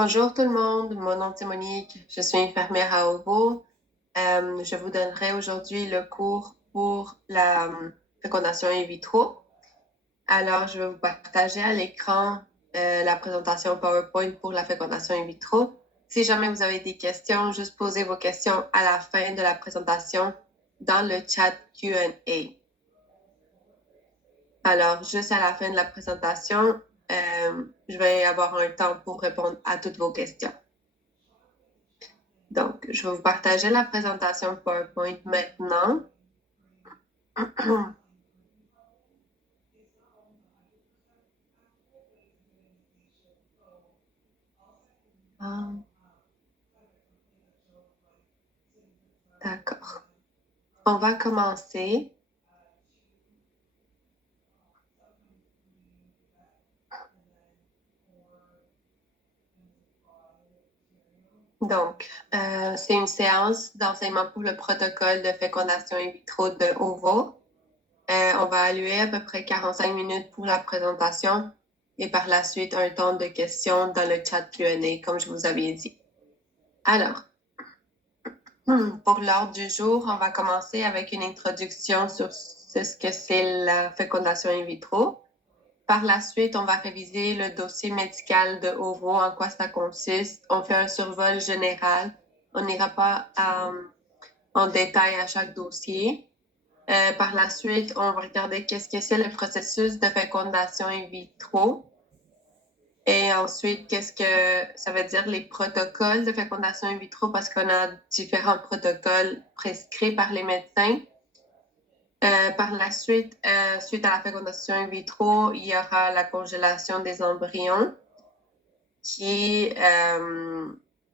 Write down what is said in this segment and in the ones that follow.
Bonjour tout le monde, mon nom est Monique, je suis infirmière à OVO. Je vous donnerai aujourd'hui le cours pour la fécondation in vitro. Alors, je vais vous partager à l'écran la présentation PowerPoint pour la fécondation in vitro. Si jamais vous avez des questions, juste posez vos questions à la fin de la présentation dans le chat Q&A. Alors, juste à la fin de la présentation, je vais avoir un temps pour répondre à toutes vos questions. Donc, je vais vous partager la présentation PowerPoint maintenant. D'accord. On va commencer. Donc, c'est une séance d'enseignement pour le protocole de fécondation in vitro de OVO. On va allouer à peu près 45 minutes pour la présentation et par la suite un temps de questions dans le chat Q&A, comme je vous avais dit. Alors, pour l'ordre du jour, on va commencer avec une introduction sur ce que c'est la fécondation in vitro. Par la suite, on va réviser le dossier médical de OVO, en quoi ça consiste. On fait un survol général. On n'ira pas en détail à chaque dossier. Par la suite, on va regarder qu'est-ce que c'est le processus de fécondation in vitro. Et ensuite, qu'est-ce que ça veut dire les protocoles de fécondation in vitro, parce qu'on a différents protocoles prescrits par les médecins. Par la suite, suite à la fécondation in vitro, il y aura la congélation des embryons qui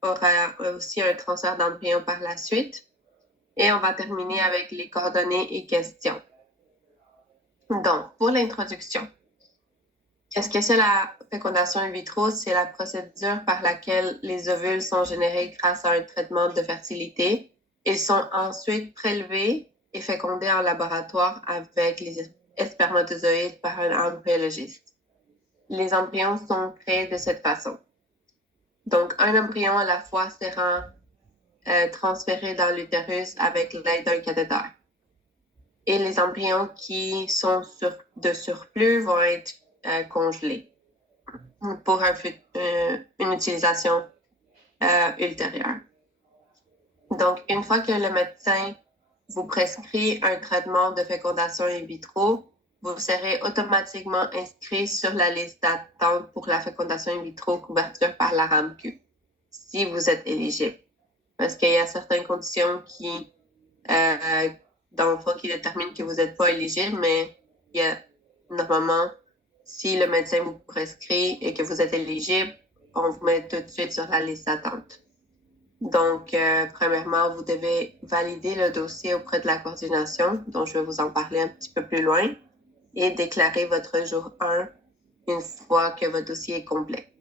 aura aussi un transfert d'embryons par la suite. Et on va terminer avec les coordonnées et questions. Donc, pour l'introduction, qu'est-ce que c'est la fécondation in vitro? C'est la procédure par laquelle les ovules sont générés grâce à un traitement de fertilité. Ils sont ensuite prélevés et fécondés en laboratoire avec les spermatozoïdes par un embryologiste. Les embryons sont créés de cette façon. Donc, un embryon à la fois sera transféré dans l'utérus avec l'aide d'un cathéter. Et les embryons qui sont de surplus vont être congelés pour une utilisation ultérieure. Donc, une fois que le médecin vous prescrit un traitement de fécondation in vitro, vous serez automatiquement inscrit sur la liste d'attente pour la fécondation in vitro couverture par la RAMQ, si vous êtes éligible. Parce qu'il y a certaines conditions qui, dans le fond, qui déterminent que vous n'êtes pas éligible, mais il y a normalement, si le médecin vous prescrit et que vous êtes éligible, on vous met tout de suite sur la liste d'attente. Donc, premièrement, vous devez valider le dossier auprès de la coordination, dont je vais vous en parler un petit peu plus loin, et déclarer votre jour 1 une fois que votre dossier est complet.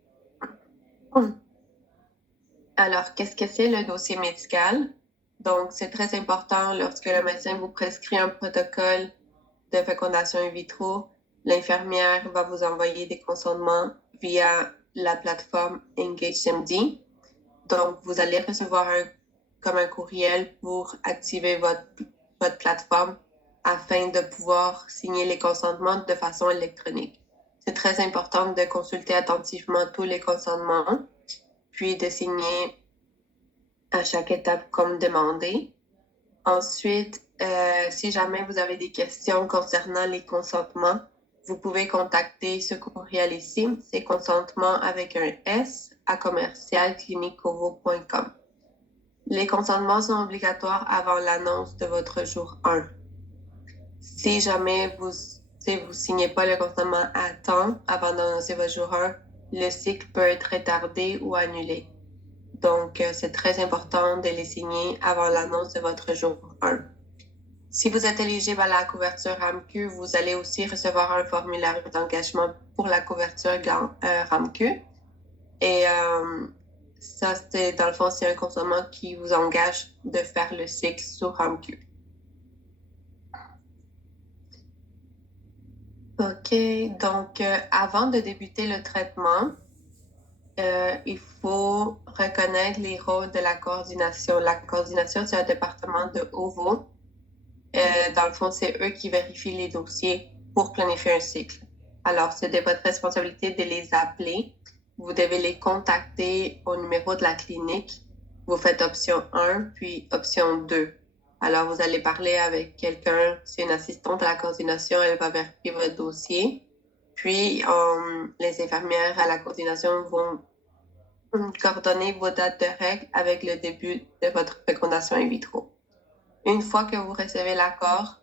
Alors, qu'est-ce que c'est le dossier médical? Donc, c'est très important lorsque le médecin vous prescrit un protocole de fécondation in vitro, l'infirmière va vous envoyer des consentements via la plateforme EngageMD. Donc, vous allez recevoir comme un courriel pour activer votre plateforme afin de pouvoir signer les consentements de façon électronique. C'est très important de consulter attentivement tous les consentements, puis de signer à chaque étape comme demandé. Ensuite, si jamais vous avez des questions concernant les consentements, vous pouvez contacter ce courriel ici, c'est consentement avec un S à commercialclinicovo.com. Les consentements sont obligatoires avant l'annonce de votre jour 1. Si jamais vous signez pas le consentement à temps avant d'annoncer votre jour 1, le cycle peut être retardé ou annulé. Donc, c'est très important de les signer avant l'annonce de votre jour 1. Si vous êtes éligible à la couverture RAMQ, vous allez aussi recevoir un formulaire d'engagement pour la couverture RAMQ. Et ça, dans le fond, c'est un consentement qui vous engage de faire le cycle sur RAMQ. OK, donc avant de débuter le traitement, il faut reconnaître les rôles de la coordination. La coordination, c'est un département de OVO. Dans le fond, c'est eux qui vérifient les dossiers pour planifier un cycle. Alors, c'est de votre responsabilité de les appeler. Vous devez les contacter au numéro de la clinique. Vous faites option 1, puis option 2. Alors, vous allez parler avec quelqu'un, c'est une assistante à la coordination, elle va vérifier votre dossier. Puis, les infirmières à la coordination vont coordonner vos dates de règles avec le début de votre fécondation in vitro. Une fois que vous recevez l'accord,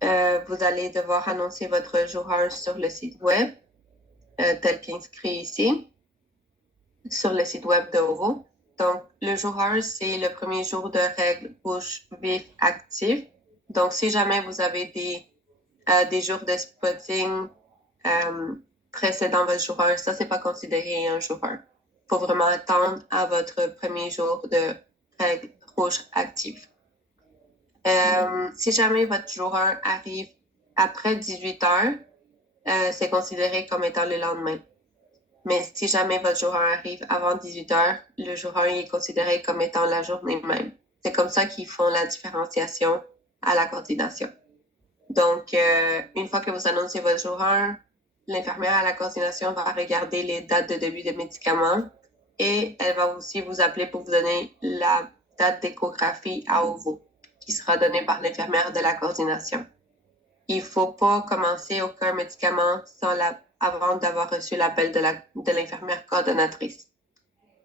vous allez devoir annoncer votre jour 1 sur le site web, tel qu'inscrit ici, sur le site web de OVO. Donc, le jour 1, c'est le premier jour de règles rouge vif actif. Donc, si jamais vous avez des jours de spotting précédant votre jour 1, ça, c'est pas considéré un jour 1. Il faut vraiment attendre à votre premier jour de règles rouge actives. Si jamais votre jour 1 arrive après 18 heures, c'est considéré comme étant le lendemain. Mais si jamais votre jour 1 arrive avant 18 heures, le jour 1 est considéré comme étant la journée même. C'est comme ça qu'ils font la différenciation à la coordination. Donc, une fois que vous annoncez votre jour 1, l'infirmière à la coordination va regarder les dates de début des médicaments et elle va aussi vous appeler pour vous donner la date d'échographie à OVO qui sera donnée par l'infirmière de la coordination. Il ne faut pas commencer aucun médicament avant d'avoir reçu l'appel de l'infirmière coordonnatrice.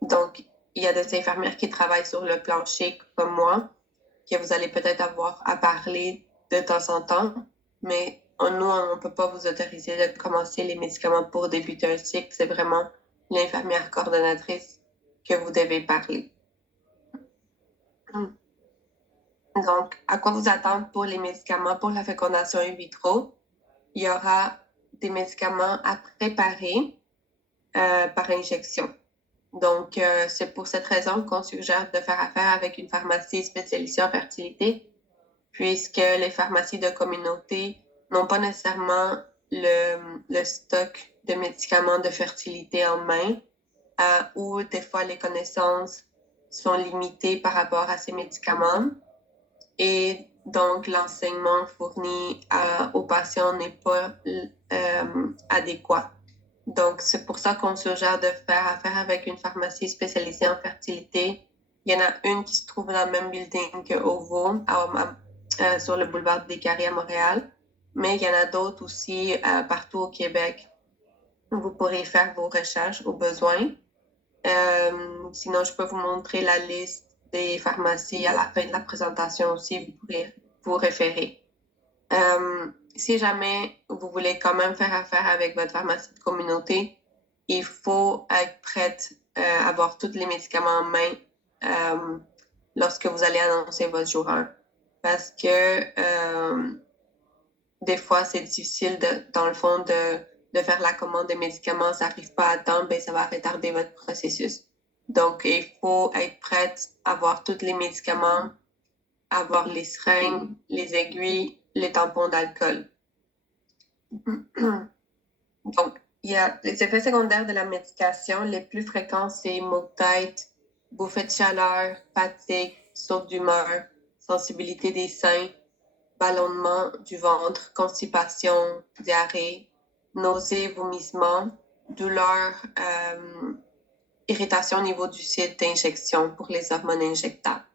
Donc, il y a des infirmières qui travaillent sur le plancher comme moi, que vous allez peut-être avoir à parler de temps en temps, mais nous, on ne peut pas vous autoriser de commencer les médicaments pour débuter un cycle. C'est vraiment l'infirmière coordonnatrice que vous devez parler. Donc, à quoi vous attendre pour les médicaments pour la fécondation in vitro? Il y aura des médicaments à préparer par injection. Donc, c'est pour cette raison qu'on suggère de faire affaire avec une pharmacie spécialisée en fertilité, puisque les pharmacies de communauté n'ont pas nécessairement le stock de médicaments de fertilité en main, ou des fois les connaissances sont limitées par rapport à ces médicaments. Et donc, l'enseignement fourni aux patients n'est pas adéquat. Donc, c'est pour ça qu'on suggère de faire affaire avec une pharmacie spécialisée en fertilité. Il y en a une qui se trouve dans le même building que OVO, sur le boulevard des Carrés à Montréal. Mais il y en a d'autres aussi partout au Québec. Vous pourrez faire vos recherches au besoin. Sinon, je peux vous montrer la liste des pharmacies à la fin de la présentation aussi. Vous pourrez vous référer. Si jamais vous voulez quand même faire affaire avec votre pharmacie de communauté, il faut être prête à avoir tous les médicaments en main lorsque vous allez annoncer votre jour 1. Parce que des fois, c'est difficile, dans le fond, de faire la commande des médicaments. Ça n'arrive pas à temps, ben, ça va retarder votre processus. Donc, il faut être prête à avoir tous les médicaments, avoir les seringues, les aiguilles, les tampons d'alcool. Donc, il y a les effets secondaires de la médication. Les plus fréquents, c'est maux de tête, bouffées de chaleur, fatigue, saute d'humeur, sensibilité des seins, ballonnement du ventre, constipation, diarrhée, nausées, vomissements, douleur, irritation au niveau du site d'injection pour les hormones injectables.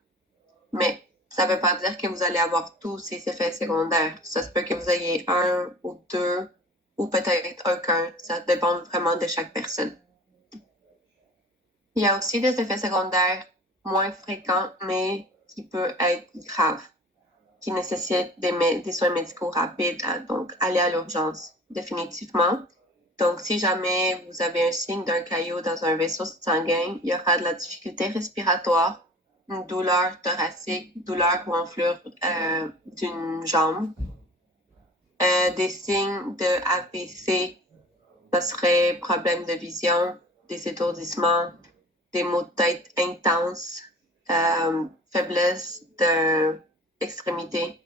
Mais ça ne veut pas dire que vous allez avoir tous ces effets secondaires. Ça se peut que vous ayez un ou deux, ou peut-être aucun. Ça dépend vraiment de chaque personne. Il y a aussi des effets secondaires moins fréquents, mais qui peuvent être graves, qui nécessitent des soins médicaux rapides, donc aller à l'urgence, définitivement. Donc, si jamais vous avez un signe d'un caillot dans un vaisseau sanguin, il y aura de la difficulté respiratoire, une douleur thoracique, douleur ou enflure d'une jambe. Des signes de AVC, ça serait problème de vision, des étourdissements, des maux de tête intenses, faiblesse de l'extrémité,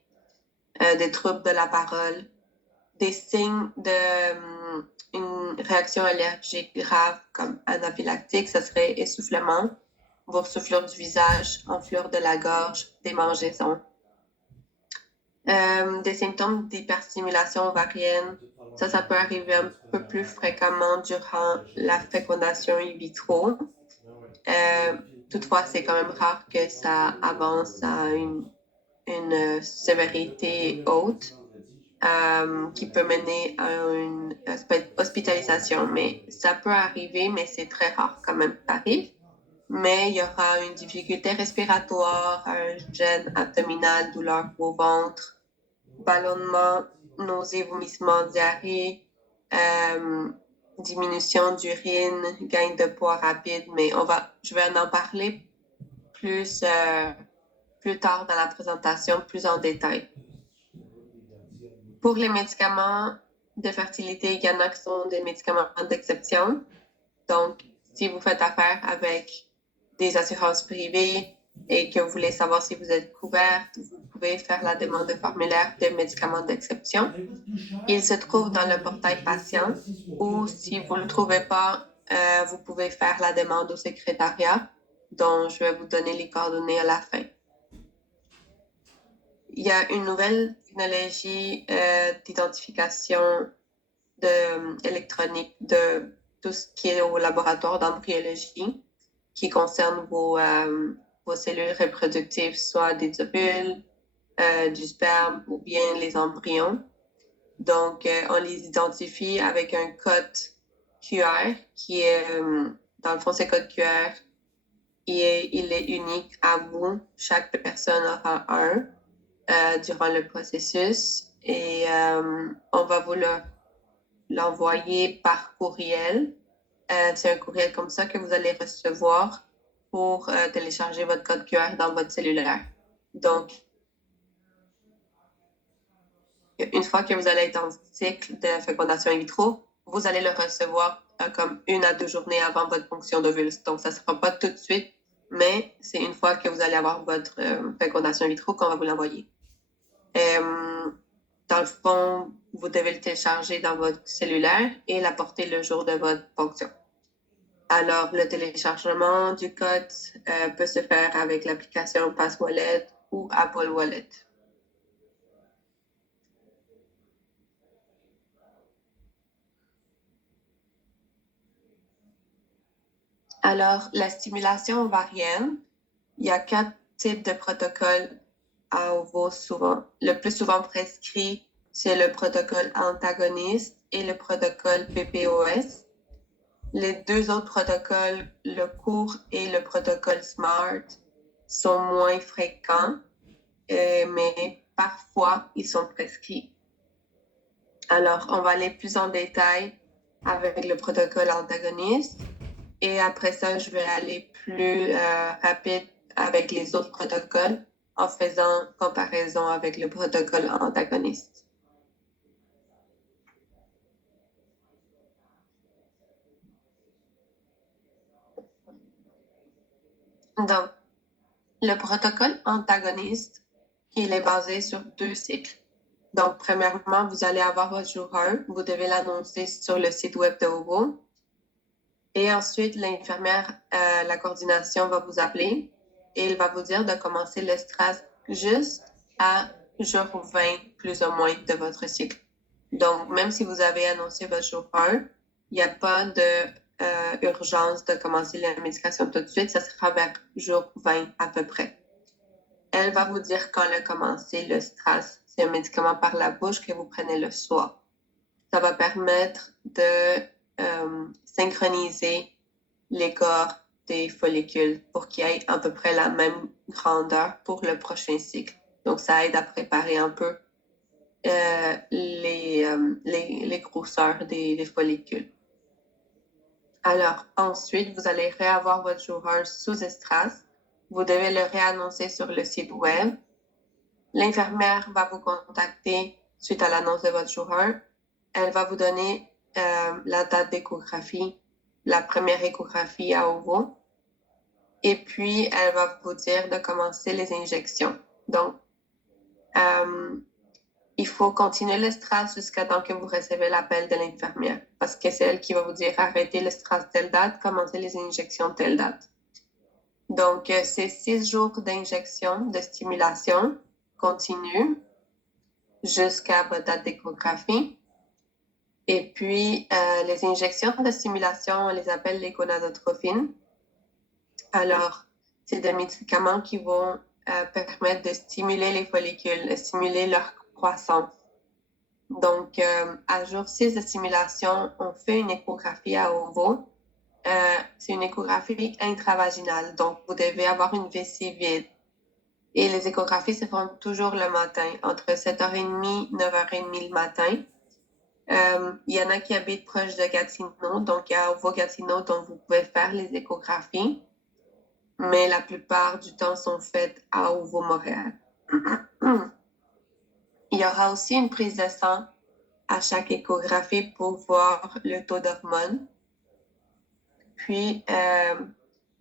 des troubles de la parole, des signes une réaction allergique grave comme anaphylactique, ce serait essoufflement, boursouflure du visage, enflure de la gorge, démangeaison. Des symptômes d'hyperstimulation ovarienne, ça peut arriver un peu plus fréquemment durant la fécondation in vitro. Toutefois, c'est quand même rare que ça avance à une sévérité haute qui peut mener à une hospitalisation. Mais ça peut arriver, mais c'est très rare quand même que ça arrive. Mais il y aura une difficulté respiratoire, un gêne abdominal, douleur au ventre, ballonnement, nausées, vomissements, diarrhée, diminution d'urine, gain de poids rapide, mais je vais en parler plus tard dans la présentation, plus en détail. Pour les médicaments de fertilité, il y en a qui sont des médicaments d'exception. Donc, si vous faites affaire avec des assurances privées et que vous voulez savoir si vous êtes couverte, vous pouvez faire la demande de formulaire de médicaments d'exception. Il se trouve dans le portail patient ou si vous ne le trouvez pas, vous pouvez faire la demande au secrétariat dont je vais vous donner les coordonnées à la fin. Il y a une nouvelle technologie d'identification électronique de tout ce qui est au laboratoire d'embryologie qui concerne vos cellules reproductives, soit des ovules, du sperme ou bien les embryons. Donc, on les identifie avec un code QR qui est, dans le fond, ce code QR, il est unique à vous. Chaque personne aura un durant le processus et on va vous l'envoyer par courriel. C'est un courriel comme ça que vous allez recevoir pour télécharger votre code QR dans votre cellulaire. Donc, une fois que vous allez être en cycle de fécondation in vitro, vous allez le recevoir comme 1 à 2 journées avant votre ponction d'ovule. Donc, ça ne sera pas tout de suite, mais c'est une fois que vous allez avoir votre fécondation in vitro qu'on va vous l'envoyer. Dans le fond, vous devez le télécharger dans votre cellulaire et l'apporter le jour de votre ponction. Alors, le téléchargement du code peut se faire avec l'application PassWallet ou Apple Wallet. Alors, la stimulation ovarienne, il y a 4 types de protocoles à OVO souvent. Le plus souvent prescrit, c'est le protocole antagoniste et le protocole PPOS. Les 2 autres protocoles, le court et le protocole SMART, sont moins fréquents, mais parfois, ils sont prescrits. Alors, on va aller plus en détail avec le protocole antagoniste. Et après ça, je vais aller plus rapide avec les autres protocoles en faisant comparaison avec le protocole antagoniste. Donc, le protocole antagoniste, il est basé sur 2 cycles. Donc, premièrement, vous allez avoir votre jour 1. Vous devez l'annoncer sur le site web de OVO. Et ensuite, l'infirmière, la coordination va vous appeler et il va vous dire de commencer le stress juste à jour 20 plus ou moins de votre cycle. Donc, même si vous avez annoncé votre jour 1, il n'y a pas d'urgence de commencer la médication tout de suite. Ça sera vers jour 20 à peu près. Elle va vous dire quand le commencer le stress. C'est un médicament par la bouche que vous prenez le soir. Ça va permettre de synchroniser les corps des follicules pour qu'ils aient à peu près la même grandeur pour le prochain cycle. Donc, ça aide à préparer un peu les grosseurs des follicules. Alors, ensuite, vous allez réavoir votre jour 1 sous estrase. Vous devez le réannoncer sur le site web. L'infirmière va vous contacter suite à l'annonce de votre jour 1. Elle va vous donner la date d'échographie, la première échographie à OVO. Et puis, elle va vous dire de commencer les injections. Donc, il faut continuer le strass jusqu'à temps que vous recevez l'appel de l'infirmière, parce que c'est elle qui va vous dire arrêtez le strass telle date, commencez les injections telle date. Donc, c'est 6 jours d'injection, de stimulation continue jusqu'à votre date d'échographie. Et puis, les injections de stimulation, on les appelle les gonadotropines. Alors, c'est des médicaments qui vont permettre de stimuler les follicules, de stimuler leur croissance. Donc, à jour 6 de stimulation, on fait une échographie à ovo. C'est une échographie intravaginale, donc vous devez avoir une vessie vide. Et les échographies se font toujours le matin, entre 7h30 et 9h30 le matin. Il y en a qui habitent proche de Gatineau, donc il y a Ovo-Gatineau dont vous pouvez faire les échographies, mais la plupart du temps sont faites à Ovo-Montréal. Il y aura aussi une prise de sang à chaque échographie pour voir le taux d'hormones. Puis,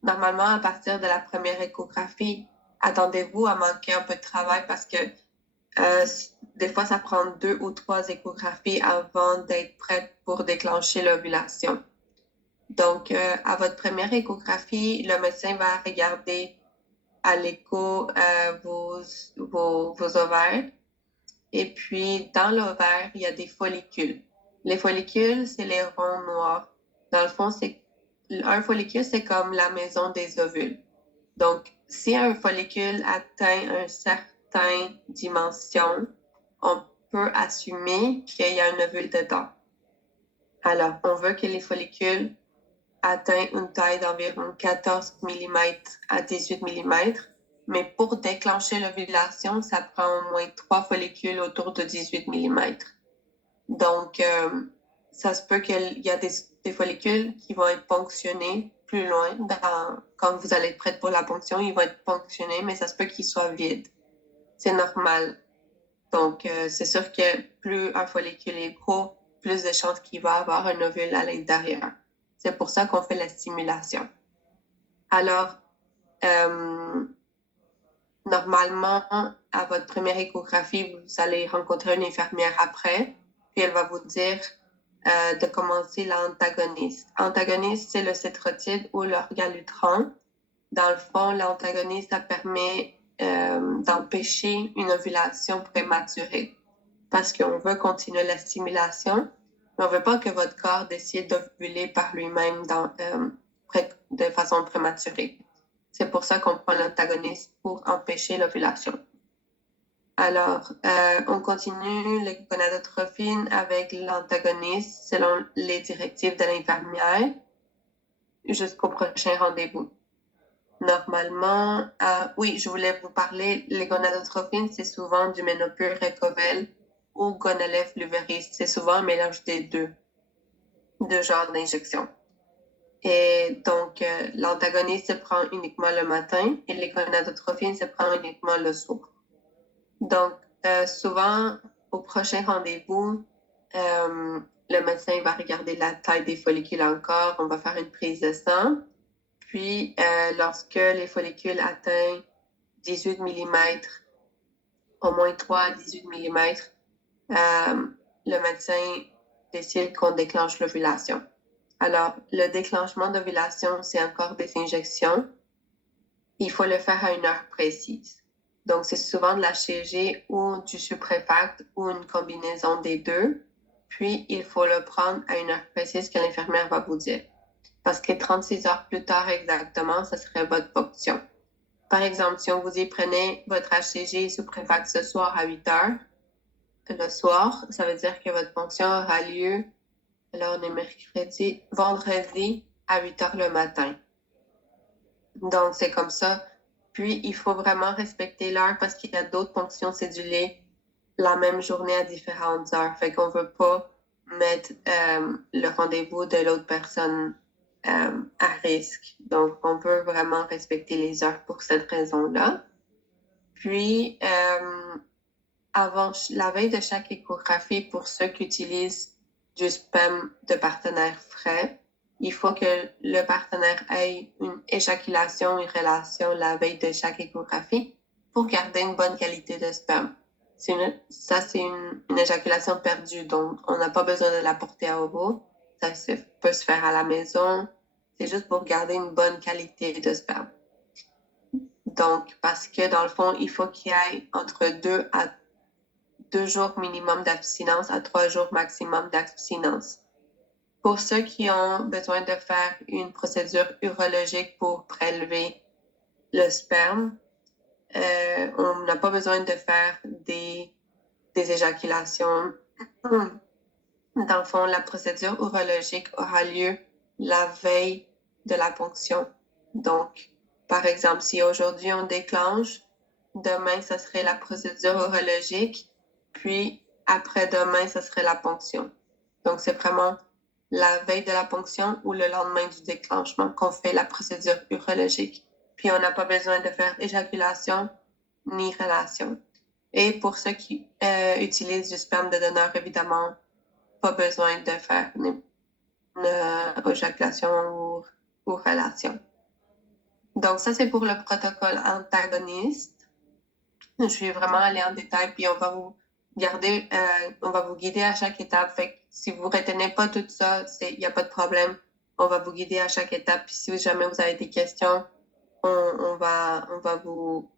normalement, à partir de la première échographie, attendez-vous à manquer un peu de travail parce que des fois, ça prend 2 ou 3 échographies avant d'être prête pour déclencher l'ovulation. Donc, à votre première échographie, le médecin va regarder à l'écho vos ovaires. Et puis, dans l'ovaire, il y a des follicules. Les follicules, c'est les ronds noirs. Dans le fond, un follicule, c'est comme la maison des ovules. Donc, si un follicule atteint une certaine dimension, on peut assumer qu'il y a un ovule dedans. Alors, on veut que les follicules atteignent une taille d'environ 14 mm à 18 mm, mais pour déclencher l'ovulation, ça prend au moins 3 follicules autour de 18 mm. Donc, ça se peut qu'il y a des follicules qui vont être ponctionnés plus loin. Quand vous allez être prête pour la ponction, ils vont être ponctionnés, mais ça se peut qu'ils soient vides. C'est normal. Donc, c'est sûr que plus un follicule est gros, plus de chances qu'il va avoir un ovule à l'intérieur. C'est pour ça qu'on fait la stimulation. Alors, normalement, à votre première échographie, vous allez rencontrer une infirmière après, puis elle va vous dire de commencer l'antagoniste. Antagoniste, c'est le cétrotide ou l'orgalutran. Dans le fond, l'antagoniste, ça permet d'empêcher une ovulation prématurée parce qu'on veut continuer la stimulation, mais on ne veut pas que votre corps décide d'ovuler par lui-même de façon prématurée. C'est pour ça qu'on prend l'antagoniste pour empêcher l'ovulation. Alors, on continue les gonadotrophines avec l'antagoniste selon les directives de l'infirmière jusqu'au prochain rendez-vous. Normalement, oui, je voulais vous parler, les gonadotrophines, c'est souvent du Menopur Recovel ou Gonalef Luveris. C'est souvent un mélange des deux genres d'injections. Et donc, l'antagoniste se prend uniquement le matin et les gonadotrophines se prend uniquement le soir. Donc, souvent, au prochain rendez-vous, le médecin va regarder la taille des follicules encore, on va faire une prise de sang. Puis, lorsque les follicules atteignent 18 mm, au moins 3 à 18 mm, le médecin décide qu'on déclenche l'ovulation. Alors, le déclenchement d'ovulation, c'est encore des injections. Il faut le faire à une heure précise. Donc, c'est souvent de la CG ou du Suprefact ou une combinaison des deux. Puis, il faut le prendre à une heure précise que l'infirmière va vous dire. Parce que 36 heures plus tard exactement, ce serait votre ponction. Par exemple, si on vous dit prenez votre HCG Suprefact ce soir à 8 heures, le soir, ça veut dire que votre ponction aura lieu, là on est vendredi à 8 heures le matin. Donc, c'est comme ça. Puis, il faut vraiment respecter l'heure parce qu'il y a d'autres ponctions cédulées la même journée à différentes heures. Fait qu'on ne veut pas mettre le rendez-vous de l'autre personne à risque. Donc, on veut vraiment respecter les heures pour cette raison-là. Puis, avant la veille de chaque échographie, pour ceux qui utilisent du sperme de partenaire frais, il faut que le partenaire ait une éjaculation, une relation la veille de chaque échographie pour garder une bonne qualité de sperme. c'est une éjaculation perdue, donc on n'a pas besoin de la porter à ovo. Peut se faire à la maison. C'est juste pour garder une bonne qualité de sperme. Donc, parce que dans le fond, il faut qu'il y ait entre 2 jours minimum d'abstinence à 3 jours maximum d'abstinence. Pour ceux qui ont besoin de faire une procédure urologique pour prélever le sperme, on n'a pas besoin de faire des éjaculations. Dans le fond, la procédure urologique aura lieu la veille de la ponction. Donc, par exemple, si aujourd'hui on déclenche, demain, ça serait la procédure urologique, puis après-demain, ça serait la ponction. Donc, c'est vraiment la veille de la ponction ou le lendemain du déclenchement qu'on fait la procédure urologique. Puis, on n'a pas besoin de faire éjaculation ni relation. Et pour ceux qui utilisent du sperme de donneur, évidemment, pas besoin de faire une éjaculation ou relation. Donc, ça, c'est pour le protocole antagoniste. Je suis vraiment allée en détail, puis on va vous guider à chaque étape. Fait que si vous retenez pas tout ça, il n'y a pas de problème. On va vous guider à chaque étape. Puis si jamais vous avez des questions, on va vous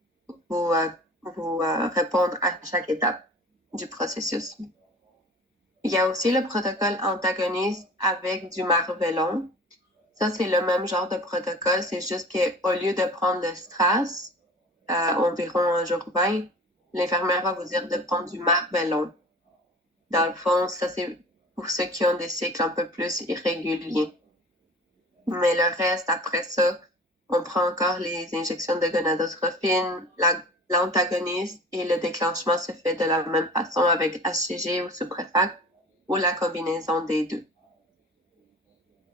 répondre à chaque étape du processus. Il y a aussi le protocole antagoniste avec du Marvelon. Ça, c'est le même genre de protocole. C'est juste qu'au lieu de prendre le strass, environ un jour 20, l'infirmière va vous dire de prendre du Marvelon. Dans le fond, ça, c'est pour ceux qui ont des cycles un peu plus irréguliers. Mais le reste, après ça, on prend encore les injections de gonadotrophine, l'antagoniste et le déclenchement se fait de la même façon avec HCG ou Suprefac ou la combinaison des deux.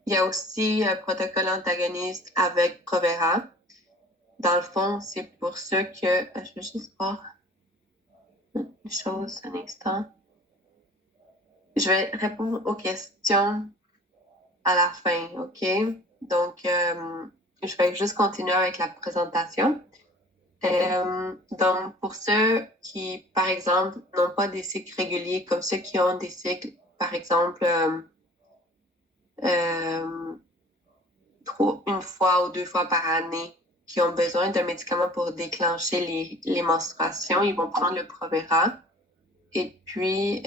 Il y a aussi un protocole antagoniste avec Provera. Dans le fond, c'est pour ceux que... Je vais juste voir une chose un instant. Je vais répondre aux questions à la fin, OK? Donc, je vais juste continuer avec la présentation. Donc, pour ceux qui, par exemple, n'ont pas des cycles réguliers, comme ceux qui ont des cycles, par exemple, une fois ou 2 fois par année, qui ont besoin d'un médicament pour déclencher les menstruations, ils vont prendre le Provera et puis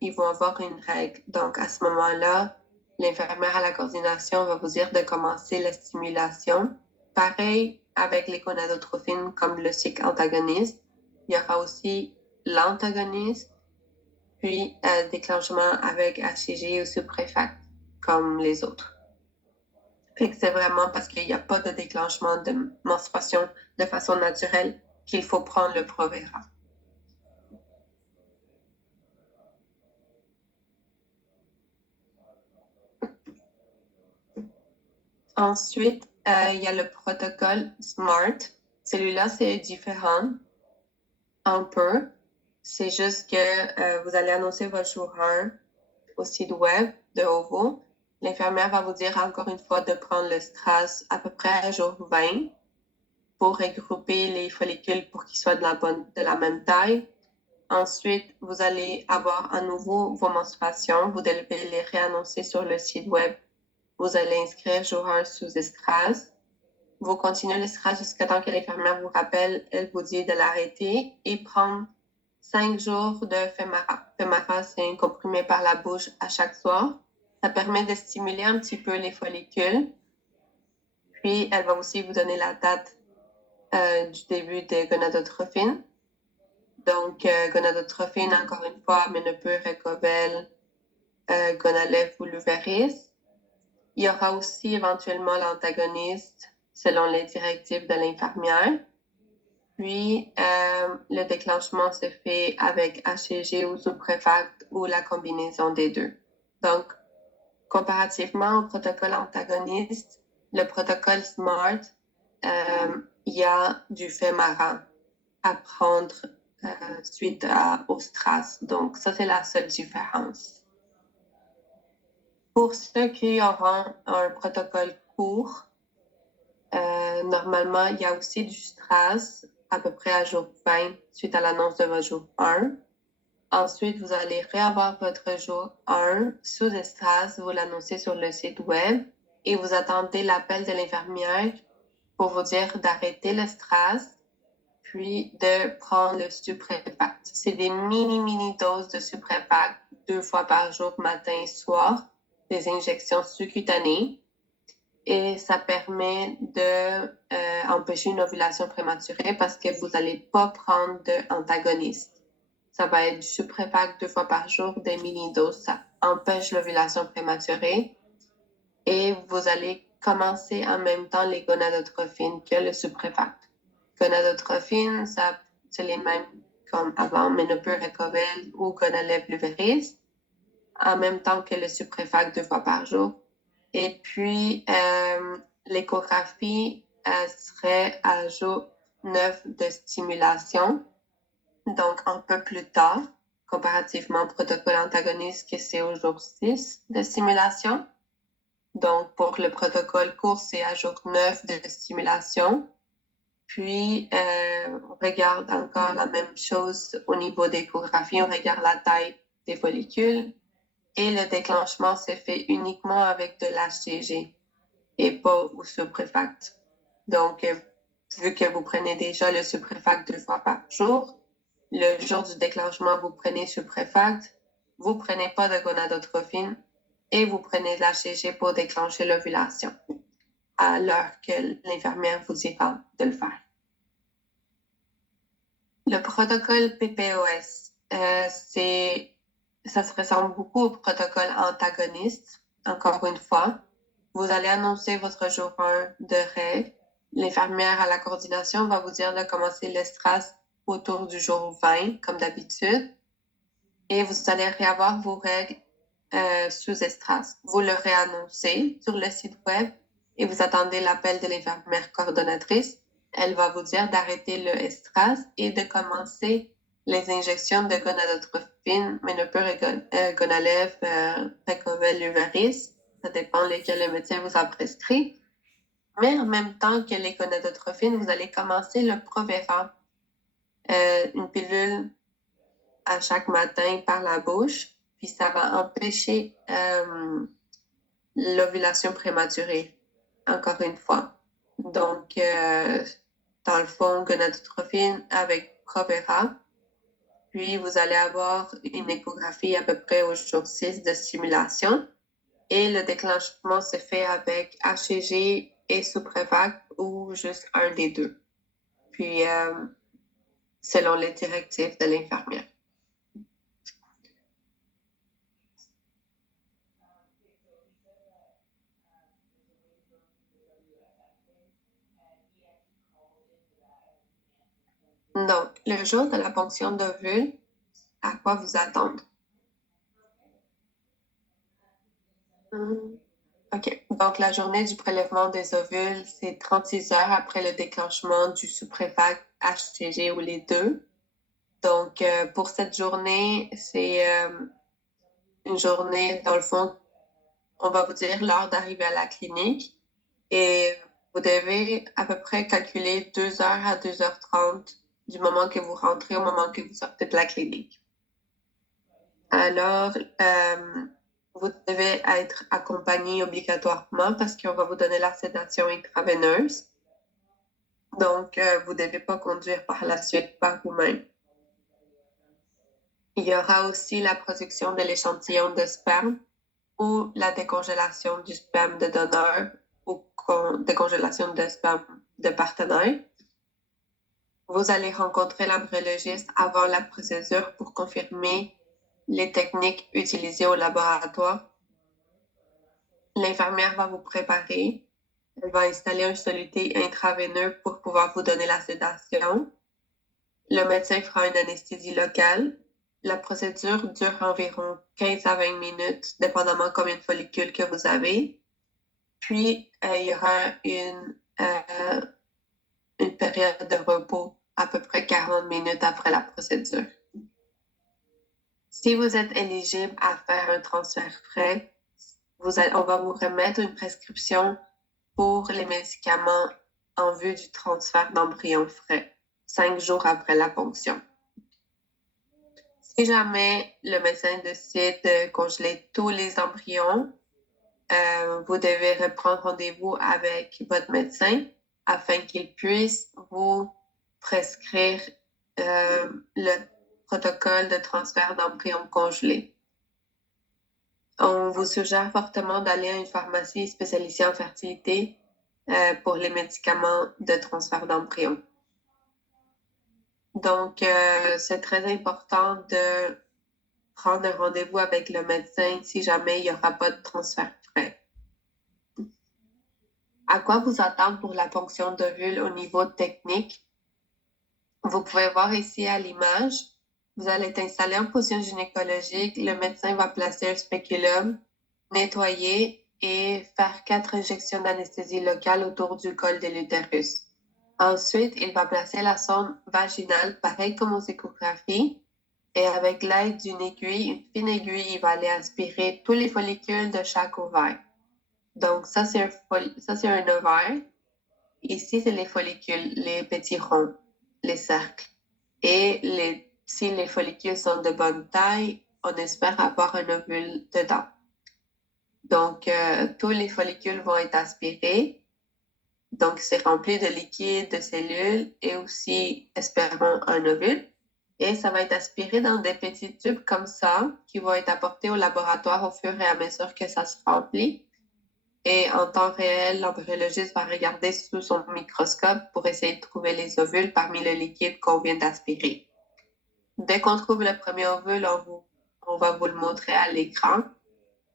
ils vont avoir une règle. Donc, à ce moment-là, l'infirmière à la coordination va vous dire de commencer la stimulation. Pareil avec les gonadotrophines comme le cycle antagoniste. Il y aura aussi l'antagoniste, puis déclenchement avec HCG ou Suprefac comme les autres. Fait que c'est vraiment parce qu'il n'y a pas de déclenchement de menstruation de façon naturelle qu'il faut prendre le Provera. Ensuite, il y a le protocole SMART. Celui-là, c'est différent un peu. C'est juste que vous allez annoncer votre jour 1 au site web de OVO. L'infirmière va vous dire encore une fois de prendre le strass à peu près à jour 20 pour regrouper les follicules pour qu'ils soient de la même taille. Ensuite, vous allez avoir à nouveau vos menstruations. Vous devez les réannoncer sur le site web. Vous allez inscrire jour 1 sous strass. Vous continuez le strass jusqu'à temps que l'infirmière vous rappelle, elle vous dit de l'arrêter et prendre 5 jours de Femara. Femara, c'est un comprimé par la bouche à chaque soir. Ça permet de stimuler un petit peu les follicules. Puis, elle va aussi vous donner la date du début des gonadotrophines. Donc, gonadotrophine, encore une fois, Menopur, Recobel, Gonalev ou Luveris. Il y aura aussi éventuellement l'antagoniste selon les directives de l'infirmière. Puis, le déclenchement se fait avec HCG ou Suprefac ou la combinaison des deux. Donc, comparativement au protocole antagoniste, le protocole SMART, il y a du Femara à prendre suite au strass. Donc, ça, c'est la seule différence. Pour ceux qui auront un protocole court, normalement, il y a aussi du strass à peu près à jour 20 suite à l'annonce de votre jour 1. Ensuite, vous allez réavoir votre jour 1 sous estrase, vous l'annoncez sur le site web et vous attendez l'appel de l'infirmière pour vous dire d'arrêter le stress, puis de prendre le Suprefact. C'est des mini doses de Suprefact 2 fois par jour, matin et soir, des injections sous-cutanées. Et ça permet de empêcher une ovulation prématurée parce que vous n'allez pas prendre d'antagoniste. Ça va être du Suprefact 2 fois par jour, des mini-doses. Ça empêche l'ovulation prématurée. Et vous allez commencer en même temps les gonadotrophines que le Suprefact. Gonadotrophines, c'est les mêmes comme avant, Menopur, Recovel ou Gonalev, Luveris, en même temps que le Suprefact 2 fois par jour. Et puis, l'échographie serait à jour 9 de stimulation, donc un peu plus tard, comparativement au protocole antagoniste que c'est au jour 6 de stimulation. Donc, pour le protocole court, c'est à jour 9 de stimulation. Puis, on regarde encore la même chose au niveau d'échographie. On regarde la taille des follicules et le déclenchement se fait uniquement avec de l'HCG et pas au Suprefact. Donc, vu que vous prenez déjà le Suprefact 2 fois par jour, le jour du déclenchement, vous prenez Suprefact, vous prenez pas de gonadotrophine et vous prenez de l'HCG pour déclencher l'ovulation à l'heure que l'infirmière vous dira de le faire. Le protocole PPOS, ça se ressemble beaucoup au protocole antagoniste, encore une fois. Vous allez annoncer votre jour 1 de règles. L'infirmière à la coordination va vous dire de commencer l'estrase autour du jour 20, comme d'habitude. Et vous allez réavoir vos règles sous estrase. Vous le réannoncez sur le site web et vous attendez l'appel de l'infirmière coordonnatrice. Elle va vous dire d'arrêter le estrase et de commencer les injections de gonadotrophine, Menopur, Gonalev, Recovel, Luveris. Ça dépend lesquels le médecin vous a prescrit. Mais en même temps que les gonadotrophines, vous allez commencer le Provera, une pilule à chaque matin par la bouche, puis ça va empêcher l'ovulation prématurée, encore une fois. Donc, dans le fond, gonadotrophine avec Provera, puis vous allez avoir une échographie à peu près au jour 6 de stimulation et le déclenchement se fait avec HCG et Suprefact ou juste un des deux. Puis, selon les directives de l'infirmière. Donc, le jour de la ponction d'ovule, à quoi vous attendre? OK. Donc, la journée du prélèvement des ovules, c'est 36 heures après le déclenchement du Suprefact, HCG ou les deux. Donc, pour cette journée, c'est une journée, dans le fond, on va vous dire l'heure d'arrivée à la clinique et vous devez à peu près calculer 2 heures à 2h30 du moment que vous rentrez au moment que vous sortez de la clinique. Alors, vous devez être accompagné obligatoirement parce qu'on va vous donner la sédation intraveineuse. Donc, vous ne devez pas conduire par la suite par vous-même. Il y aura aussi la production de l'échantillon de sperme ou la décongélation du sperme de donneur ou décongélation de sperme de partenaire. Vous allez rencontrer l'embryologiste avant la procédure pour confirmer les techniques utilisées au laboratoire. L'infirmière va vous préparer. Elle va installer un soluté intraveineux pour pouvoir vous donner la sédation. Le médecin fera une anesthésie locale. La procédure dure environ 15 à 20 minutes, dépendamment combien de follicules que vous avez. Puis, il y aura une période de repos à peu près 40 minutes après la procédure. Si vous êtes éligible à faire un transfert frais, on va vous remettre une prescription pour les médicaments en vue du transfert d'embryon frais. 5 jours après la ponction. Si jamais le médecin décide de congeler tous les embryons, vous devez reprendre rendez-vous avec votre médecin afin qu'il puisse vous prescrire le protocole de transfert d'embryons congelés. On vous suggère fortement d'aller à une pharmacie spécialisée en fertilité pour les médicaments de transfert d'embryons. Donc, c'est très important de prendre un rendez-vous avec le médecin si jamais il n'y aura pas de transfert frais. À quoi vous attendre pour la ponction d'ovule au niveau technique? Vous pouvez voir ici à l'image, vous allez être installé en position gynécologique, le médecin va placer un spéculum, nettoyer et faire 4 injections d'anesthésie locale autour du col de l'utérus. Ensuite, il va placer la sonde vaginale, pareil comme aux échographies, et avec l'aide d'une aiguille, une fine aiguille, il va aller aspirer tous les follicules de chaque ovaire. Donc, ça, c'est un ovaire. Ici, c'est les follicules, les petits ronds, les cercles. Et si les follicules sont de bonne taille, on espère avoir un ovule dedans. Donc, tous les follicules vont être aspirés. Donc, c'est rempli de liquide, de cellules et aussi, espérons, un ovule. Et ça va être aspiré dans des petits tubes comme ça qui vont être apportés au laboratoire au fur et à mesure que ça se remplit. Et en temps réel, l'embryologiste va regarder sous son microscope pour essayer de trouver les ovules parmi le liquide qu'on vient d'aspirer. Dès qu'on trouve le premier ovule, on va vous le montrer à l'écran.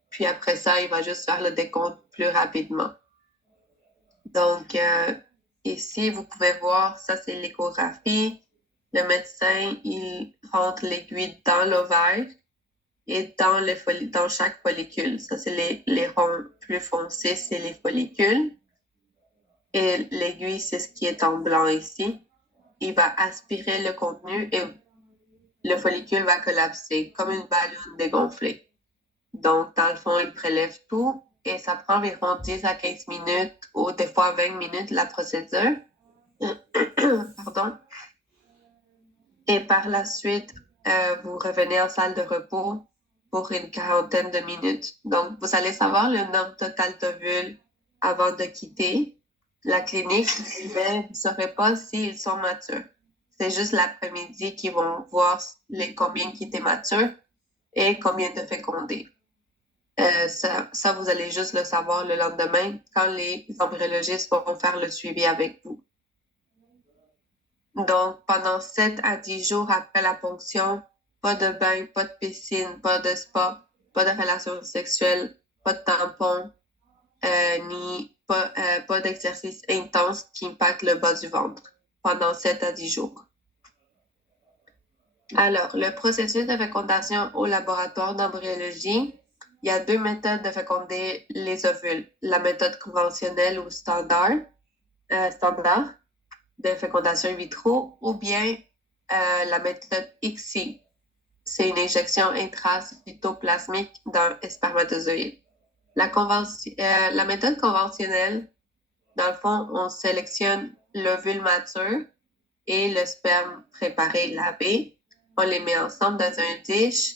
Puis après ça, il va juste faire le décompte plus rapidement. Donc, ici, vous pouvez voir, ça c'est l'échographie. Le médecin, il rentre l'aiguille dans l'ovaire et dans chaque follicule. Ça, c'est les ronds plus foncés, c'est les follicules. Et l'aiguille, c'est ce qui est en blanc ici. Il va aspirer le contenu et le follicule va collapser comme une ballonne dégonflée. Donc, dans le fond, il prélève tout et ça prend environ 10 à 15 minutes ou des fois 20 minutes la procédure. Pardon. Et par la suite, vous revenez en salle de repos pour une quarantaine de minutes. Donc, vous allez savoir le nombre total d'ovules avant de quitter la clinique, mais vous ne saurez pas s'ils sont matures. C'est juste l'après-midi qu'ils vont voir combien qui étaient matures et combien de fécondés. Ça, vous allez juste le savoir le lendemain quand les embryologistes vont faire le suivi avec vous. Donc, pendant 7 à 10 jours après la ponction, pas de bain, pas de piscine, pas de spa, pas de relations sexuelles, pas de tampons, ni pas d'exercice intense qui impacte le bas du ventre pendant 7 à 10 jours. Alors, le processus de fécondation au laboratoire d'embryologie, il y a 2 méthodes de féconder les ovules. La méthode conventionnelle ou standard de fécondation in vitro ou bien la méthode ICSI. C'est une injection intracytoplasmique d'un spermatozoïde. La méthode conventionnelle, dans le fond, on sélectionne l'ovule mature et le sperme préparé lavé. On les met ensemble dans un dish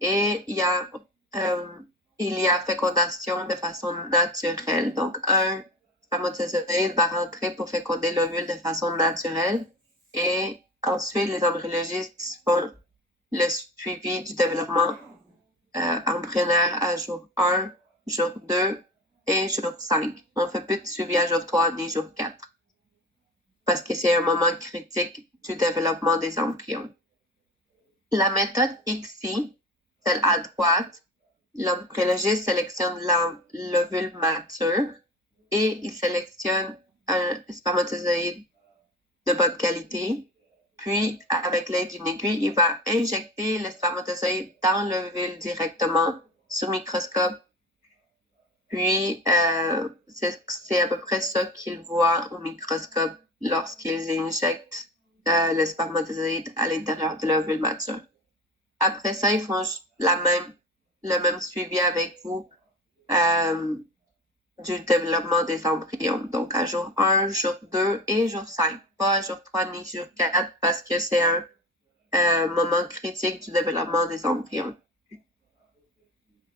et il y a fécondation de façon naturelle. Donc, un spermatozoïde va rentrer pour féconder l'ovule de façon naturelle et ensuite, les embryologistes font le suivi du développement embryonnaire à jour 1, jour 2 et jour 5. On ne fait plus de suivi à jour 3 ni jour 4 parce que c'est un moment critique du développement des embryons. La méthode ICSI, celle à droite, l'embryologiste sélectionne l'ovule mature et il sélectionne un spermatozoïde de bonne qualité. Puis, avec l'aide d'une aiguille, il va injecter le spermatozoïde dans l'ovule directement sous microscope. Puis, c'est à peu près ça qu'ils voient au microscope lorsqu'ils injectent le spermatozoïde à l'intérieur de l'ovule mature. Après ça, ils font le même suivi avec vous du développement des embryons. Donc, à jour 1, jour 2 et jour 5. Pas à jour 3 ni jour 4 parce que c'est un moment critique du développement des embryons.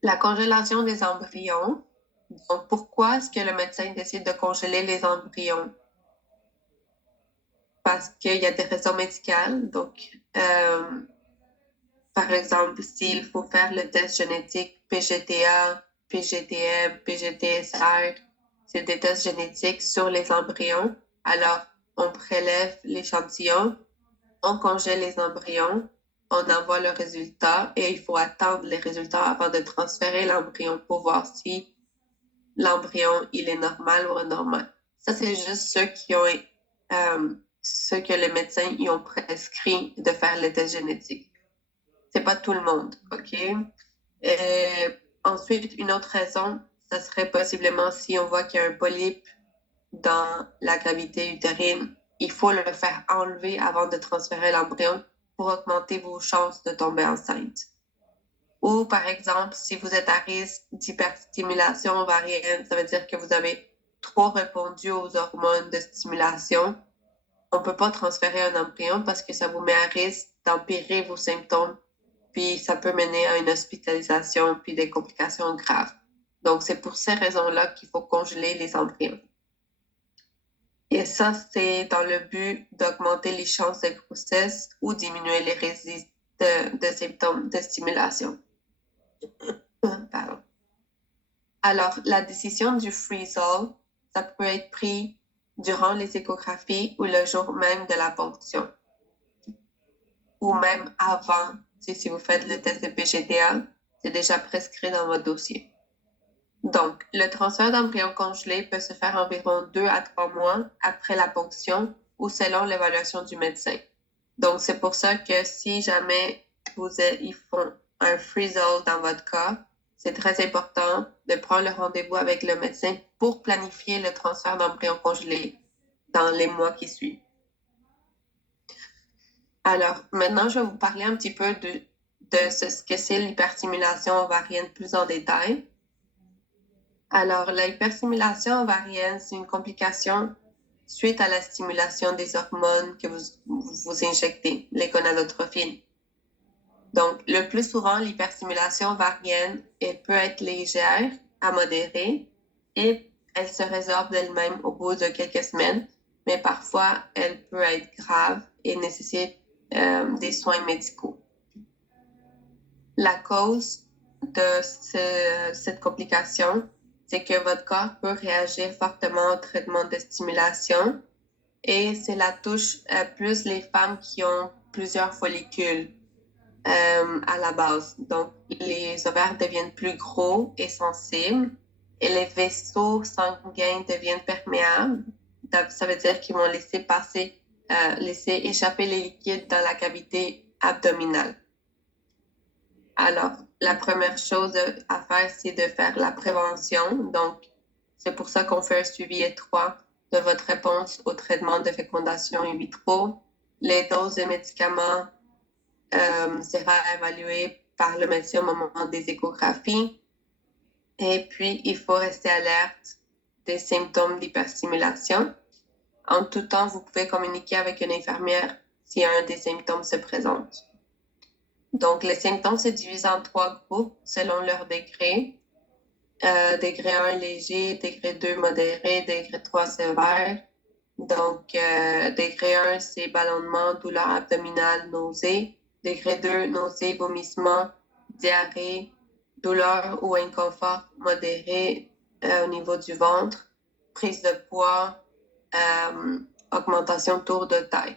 La congélation des embryons. Donc, pourquoi est-ce que le médecin décide de congeler les embryons? Parce qu'il y a des raisons médicales. Donc, par exemple, s'il faut faire le test génétique PGTA, PGTM, PGTSR, c'est des tests génétiques sur les embryons. Alors, on prélève l'échantillon, on congèle les embryons, on envoie le résultat et il faut attendre les résultats avant de transférer l'embryon pour voir si l'embryon, il est normal ou anormal. Ça, c'est juste ceux que les médecins y ont prescrit de faire le test génétique. C'est pas tout le monde, OK? Ensuite, une autre raison, ça serait possiblement si on voit qu'il y a un polype dans la cavité utérine, il faut le faire enlever avant de transférer l'embryon pour augmenter vos chances de tomber enceinte. Ou par exemple, si vous êtes à risque d'hyperstimulation ovarienne, ça veut dire que vous avez trop répondu aux hormones de stimulation, on ne peut pas transférer un embryon parce que ça vous met à risque d'empirer vos symptômes, puis ça peut mener à une hospitalisation, puis des complications graves. Donc, c'est pour ces raisons-là qu'il faut congeler les embryons. Et ça, c'est dans le but d'augmenter les chances de grossesse ou diminuer les risques de symptômes de stimulation. Pardon. Alors, la décision du freeze-all, ça peut être pris durant les échographies ou le jour même de la ponction. Ou même avant, si vous faites le test de PGTA, c'est déjà prescrit dans votre dossier. Donc, le transfert d'embryon congelé peut se faire environ 2 à 3 mois après la ponction ou selon l'évaluation du médecin. Donc, c'est pour ça que si jamais ils font un freeze-all dans votre cas, c'est très important de prendre le rendez-vous avec le médecin pour planifier le transfert d'embryon congelé dans les mois qui suivent. Alors, maintenant, je vais vous parler un petit peu de ce que c'est l'hyperstimulation ovarienne plus en détail. Alors, l'hyperstimulation ovarienne, c'est une complication suite à la stimulation des hormones que vous injectez, les gonadotropines. Donc, le plus souvent, l'hyperstimulation ovarienne, elle peut être légère à modérée et elle se résorbe d'elle-même au bout de quelques semaines, mais parfois, elle peut être grave et nécessite des soins médicaux. La cause de cette complication, c'est que votre corps peut réagir fortement au traitement de stimulation et cela touche plus les femmes qui ont plusieurs follicules à la base. Donc, les ovaires deviennent plus gros et sensibles et les vaisseaux sanguins deviennent perméables. Ça veut dire qu'ils vont laisser échapper les liquides dans la cavité abdominale. Alors, la première chose à faire, c'est de faire la prévention. Donc, c'est pour ça qu'on fait un suivi étroit de votre réponse au traitement de fécondation in vitro. Les doses de médicaments sera évaluée par le médecin au moment des échographies. Et puis, il faut rester alerte des symptômes d'hyperstimulation. En tout temps, vous pouvez communiquer avec une infirmière si un des symptômes se présente. Donc, les symptômes se divisent en 3 groupes selon leur degré. Degré 1 léger, degré 2 modéré, degré 3 sévère. Donc, degré 1, c'est ballonnement, douleur abdominale, nausée. Degré 2, nausée, vomissement, diarrhée, douleur ou inconfort modéré au niveau du ventre, prise de poids, augmentation tour de taille.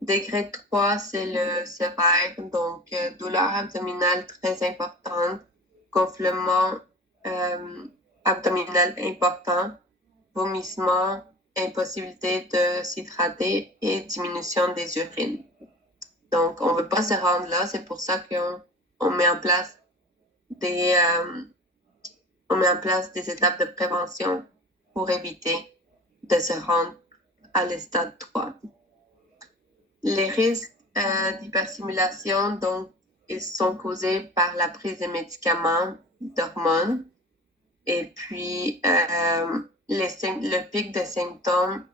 Degré 3, c'est le sévère, donc douleur abdominale très importante, gonflement abdominal important, vomissement, impossibilité de s'hydrater et diminution des urines. Donc, on ne veut pas se rendre là, c'est pour ça qu'on met en place des étapes de prévention pour éviter de se rendre à l'estade 3. Les risques d'hyperstimulation, donc, ils sont causés par la prise de médicaments, d'hormones, Et puis, le pic de symptômes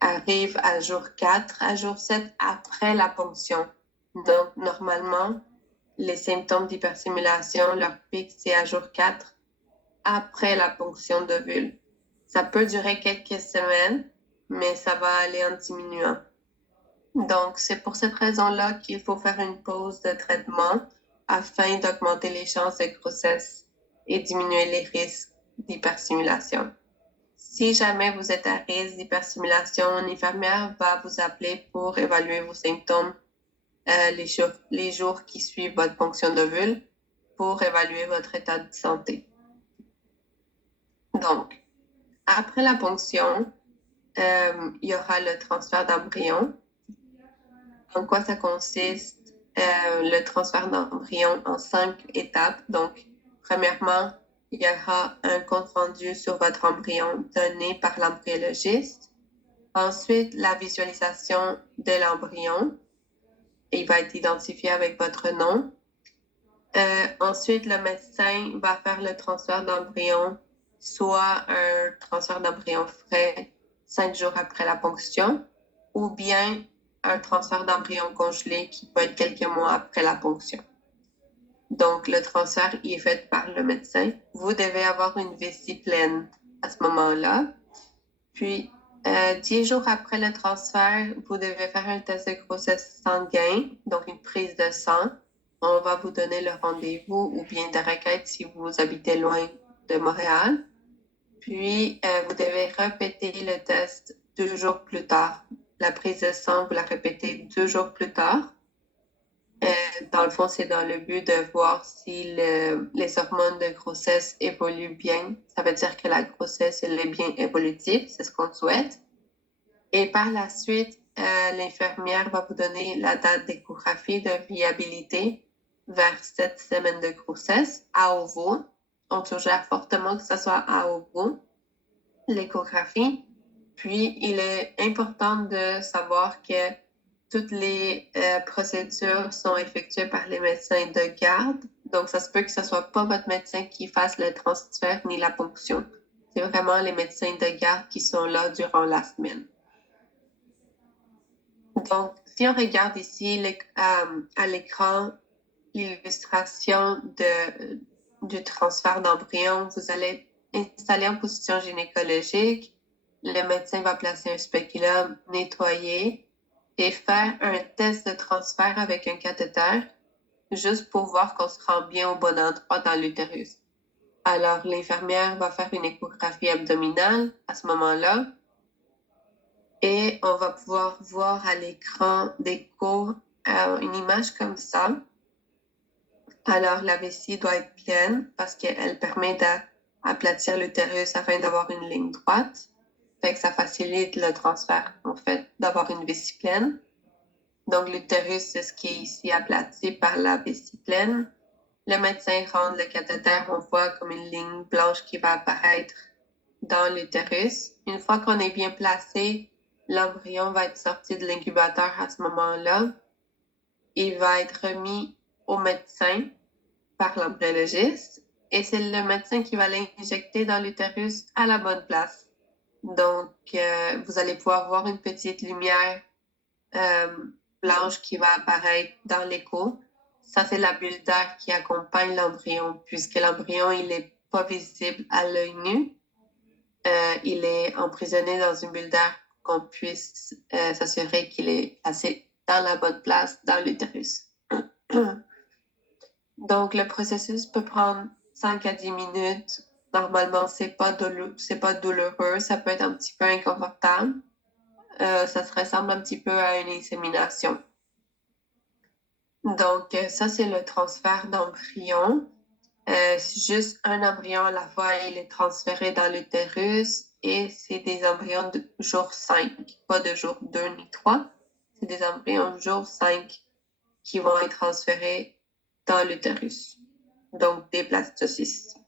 arrive à jour 4, à jour 7, après la ponction. Donc, normalement, les symptômes d'hyperstimulation, leur pic, c'est à jour 4, après la ponction d'ovule. Ça peut durer quelques semaines, mais ça va aller en diminuant. Donc, c'est pour cette raison-là qu'il faut faire une pause de traitement afin d'augmenter les chances de grossesse et diminuer les risques d'hyperstimulation. Si jamais vous êtes à risque d'hyperstimulation, une infirmière va vous appeler pour évaluer vos symptômes les jours qui suivent votre ponction d'ovule pour évaluer votre état de santé. Donc, après la ponction, il y aura le transfert d'embryon. En quoi ça consiste? Le transfert d'embryon en 5 étapes. Donc, premièrement, il y aura un compte-rendu sur votre embryon donné par l'embryologiste. Ensuite, la visualisation de l'embryon. Il va être identifié avec votre nom. Ensuite, le médecin va faire le transfert d'embryon, soit un transfert d'embryon frais 5 jours après la ponction, ou bien un transfert d'embryon congelé qui peut être quelques mois après la ponction. Donc, le transfert il est fait par le médecin. Vous devez avoir une vessie pleine à ce moment-là. Puis, 10 jours après le transfert, vous devez faire un test de grossesse sanguin, donc une prise de sang. On va vous donner le rendez-vous ou bien de requête si vous habitez loin de Montréal. Puis, vous devez répéter le test 2 jours plus tard. La prise de sang, vous la répétez 2 jours plus tard. Dans le fond, c'est dans le but de voir si les hormones de grossesse évoluent bien. Ça veut dire que la grossesse elle est bien évolutive, c'est ce qu'on souhaite. Et par la suite, l'infirmière va vous donner la date d'échographie de viabilité vers 7 semaines de grossesse à ovo. On suggère fortement que ce soit à ovo, l'échographie. Puis, il est important de savoir que toutes les procédures sont effectuées par les médecins de garde. Donc, ça se peut que ce ne soit pas votre médecin qui fasse le transfert ni la ponction. C'est vraiment les médecins de garde qui sont là durant la semaine. Donc, si on regarde ici à l'écran l'illustration du transfert d'embryon, vous allez installer en position gynécologique. Le médecin va placer un spéculum, nettoyer et faire un test de transfert avec un cathéter, juste pour voir qu'on se rend bien au bon endroit dans l'utérus. Alors, l'infirmière va faire une échographie abdominale à ce moment-là et on va pouvoir voir à l'écran d'écho une image comme ça. Alors, la vessie doit être pleine parce qu'elle permet d'aplatir l'utérus afin d'avoir une ligne droite. Fait que ça facilite le transfert, en fait, d'avoir une vessie pleine. Donc, l'utérus, c'est ce qui est ici aplati par la vessie pleine. Le médecin rentre le cathéter, on voit comme une ligne blanche qui va apparaître dans l'utérus. Une fois qu'on est bien placé, l'embryon va être sorti de l'incubateur à ce moment-là. Il va être remis au médecin par l'embryologiste et c'est le médecin qui va l'injecter dans l'utérus à la bonne place. Donc, vous allez pouvoir voir une petite lumière blanche qui va apparaître dans l'écho. Ça, c'est la bulle d'air qui accompagne l'embryon, puisque l'embryon, il n'est pas visible à l'œil nu. Il est emprisonné dans une bulle d'air qu'on puisse s'assurer qu'il est placé dans la bonne place dans l'utérus. Donc, le processus peut prendre 5 à 10 minutes. Normalement, c'est pas douloureux. Ça peut être un petit peu inconfortable. Ça se ressemble un petit peu à une insémination. Donc, ça, c'est le transfert d'embryon. Juste un embryon à la fois, il est transféré dans l'utérus et c'est des embryons de jour 5, pas de jour 2 ni 3. C'est des embryons de jour 5 qui vont être transférés dans l'utérus. Donc, des blastocystes.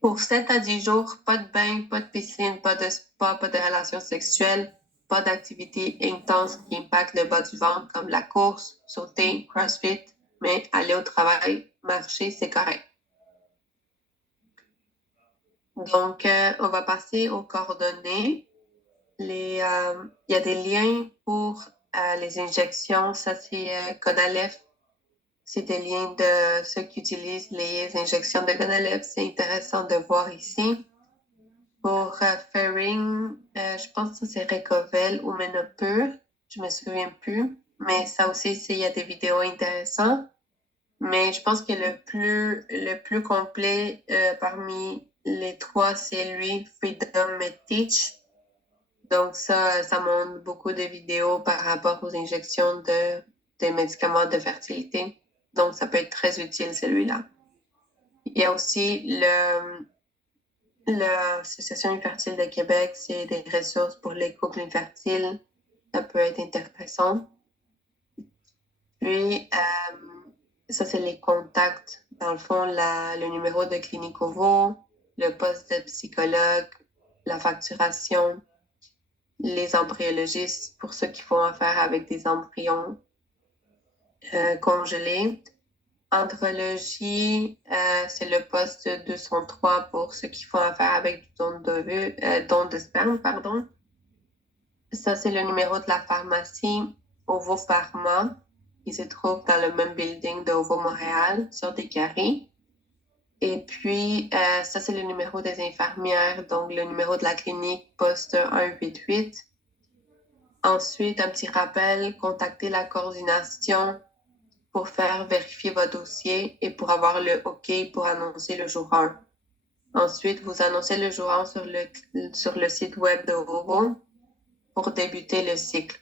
Pour 7 à 10 jours, pas de bain, pas de piscine, pas de spa, pas de relations sexuelles, pas d'activité intense qui impacte le bas du ventre comme la course, sauter, crossfit, mais aller au travail, marcher, c'est correct. Donc, on va passer aux coordonnées. Il y a des liens pour les injections. Ça, c'est Conalef. C'est des liens de ceux qui utilisent les injections de Conalef. C'est intéressant de voir ici. Pour Ferring, je pense que c'est Recovel ou Menopur. Je me souviens plus. Mais ça aussi, il y a des vidéos intéressantes. Mais je pense que le plus complet parmi les trois, c'est lui, Freedom Teach. Donc ça montre beaucoup de vidéos par rapport aux injections de médicaments de fertilité. Donc ça peut être très utile celui-là. Il y a aussi l'Association infertile de Québec, c'est des ressources pour les couples infertiles. Ça peut être intéressant. Puis, ça, c'est les contacts. Dans le fond, le numéro de clinique OVO, le poste de psychologue, la facturation, les embryologistes pour ceux qui font affaire avec des embryons congelés. Andrologie, c'est le poste 203 pour ceux qui font affaire avec du don de sperme, pardon. Ça, c'est le numéro de la pharmacie OVO Pharma, qui se trouve dans le même building de OVO Montréal, sur des carrés. Et puis, ça, c'est le numéro des infirmières, donc le numéro de la clinique poste 188. Ensuite, un petit rappel, contactez la coordination pour faire vérifier votre dossier et pour avoir le OK pour annoncer le jour 1. Ensuite, vous annoncez le jour 1 sur le site web de OVO pour débuter le cycle.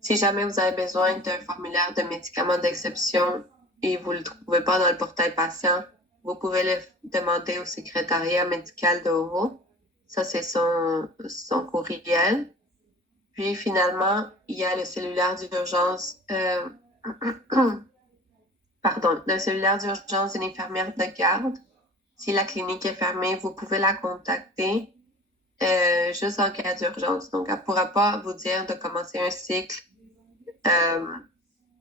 Si jamais vous avez besoin d'un formulaire de médicaments d'exception et vous ne le trouvez pas dans le portail patient, vous pouvez le demander au secrétariat médical de OVO. Ça, c'est son courriel. Puis finalement, il y a le cellulaire d'urgence, le cellulaire d'urgence d'une infirmière de garde. Si la clinique est fermée, vous pouvez la contacter juste en cas d'urgence. Donc, elle ne pourra pas vous dire de commencer un cycle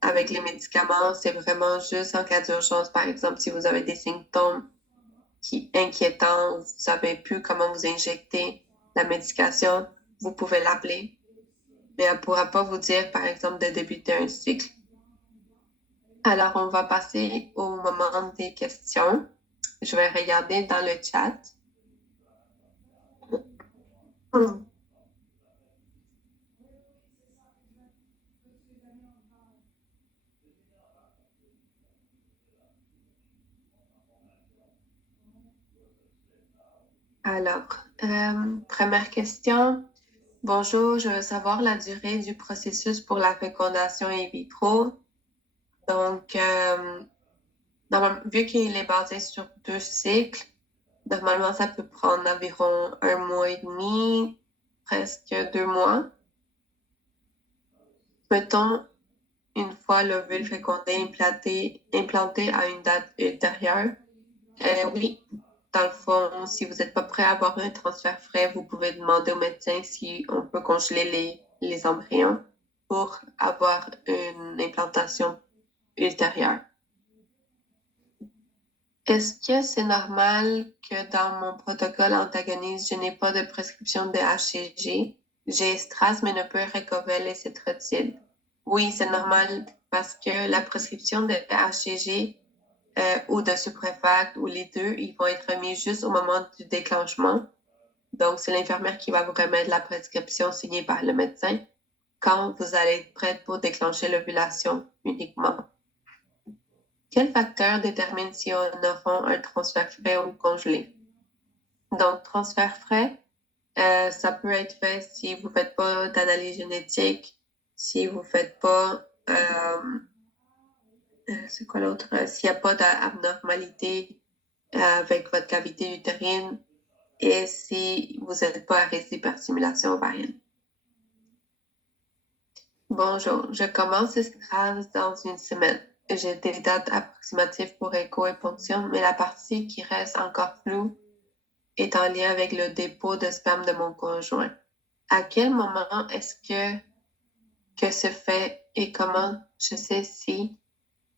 avec les médicaments. C'est vraiment juste en cas d'urgence. Par exemple, si vous avez des symptômes inquiétants, vous ne savez plus comment vous injecter la médication, vous pouvez l'appeler. Mais elle ne pourra pas vous dire, par exemple, de débuter un cycle. Alors, on va passer au moment des questions. Je vais regarder dans le chat. Alors, première question. Bonjour, je veux savoir la durée du processus pour la fécondation in vitro. Donc, vu qu'il est basé sur 2 cycles, normalement, ça peut prendre environ 1 mois et demi, presque 2 mois. Peut-on, une fois l'ovule fécondé implanté à une date ultérieure? Oui. Dans le fond, si vous n'êtes pas prêt à avoir un transfert frais, vous pouvez demander au médecin si on peut congeler les embryons pour avoir une implantation ultérieure. Est-ce que c'est normal que dans mon protocole antagoniste, je n'ai pas de prescription de HCG? J'ai Estras, mais ne peux Recovel et Cetrotide. Oui, c'est normal parce que la prescription de HCG ou de Suprefact ou les deux, ils vont être remis juste au moment du déclenchement. Donc, c'est l'infirmière qui va vous remettre la prescription signée par le médecin quand vous allez être prête pour déclencher l'ovulation uniquement. Quel facteur détermine si on aura un transfert frais ou congelé? Donc, transfert frais, ça peut être fait si vous ne faites pas d'analyse génétique, si vous ne faites pas, c'est quoi l'autre? S'il n'y a pas d'abnormalité avec votre cavité utérine et si vous n'êtes pas arrêté par stimulation ovarienne. Bonjour, je commence Estras dans une semaine. J'ai des dates approximatives pour écho et ponction, mais la partie qui reste encore floue est en lien avec le dépôt de sperme de mon conjoint. À quel moment est-ce que se fait et comment je sais si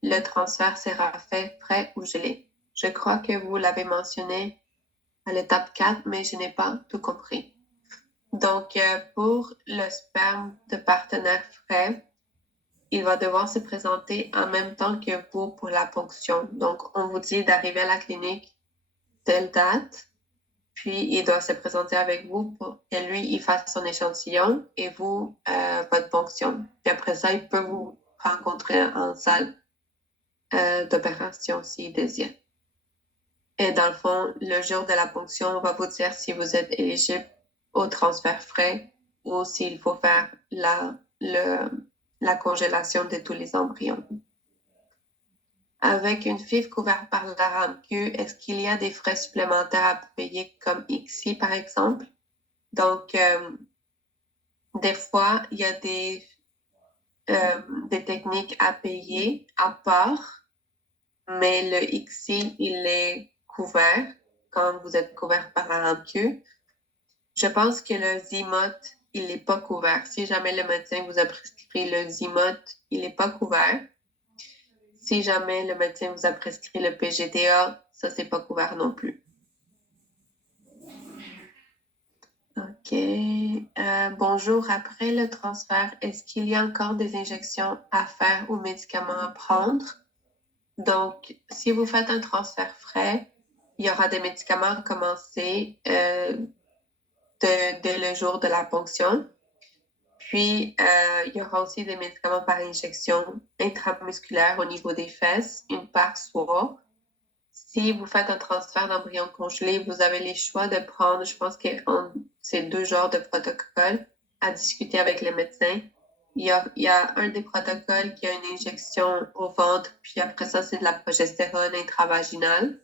le transfert sera fait frais ou gelé? Je crois que vous l'avez mentionné à l'étape 4, mais je n'ai pas tout compris. Donc, pour le sperme de partenaire frais, il va devoir se présenter en même temps que vous pour la ponction. Donc, on vous dit d'arriver à la clinique telle date, puis il doit se présenter avec vous pour que lui, il fasse son échantillon et vous, votre ponction. Puis après ça, il peut vous rencontrer en salle d'opération s'il désire. Et dans le fond, le jour de la ponction, on va vous dire si vous êtes éligible au transfert frais ou s'il faut faire la congélation de tous les embryons. Avec une FIV couverte par la RAMQ, est-ce qu'il y a des frais supplémentaires à payer comme ICSI, par exemple? Donc, des fois, il y a des techniques à payer à part, mais le ICSI, il est couvert quand vous êtes couvert par la RAMQ. Je pense que le ZIMOT, il n'est pas couvert. Si jamais le médecin vous a prescrit le ZIMOT, il n'est pas couvert. Si jamais le médecin vous a prescrit le PGTA, ça, c'est pas couvert non plus. OK. Bonjour. Après le transfert, est-ce qu'il y a encore des injections à faire ou médicaments à prendre? Donc, si vous faites un transfert frais, il y aura des médicaments à commencer dès le jour de la ponction. Puis, il y aura aussi des médicaments par injection intramusculaire au niveau des fesses, une par soir. Si vous faites un transfert d'embryon congelé, vous avez les choix de prendre, je pense que c'est 2 genres de protocoles à discuter avec le médecin. Il y a un des protocoles qui a une injection au ventre, puis après ça, c'est de la progestérone intravaginale.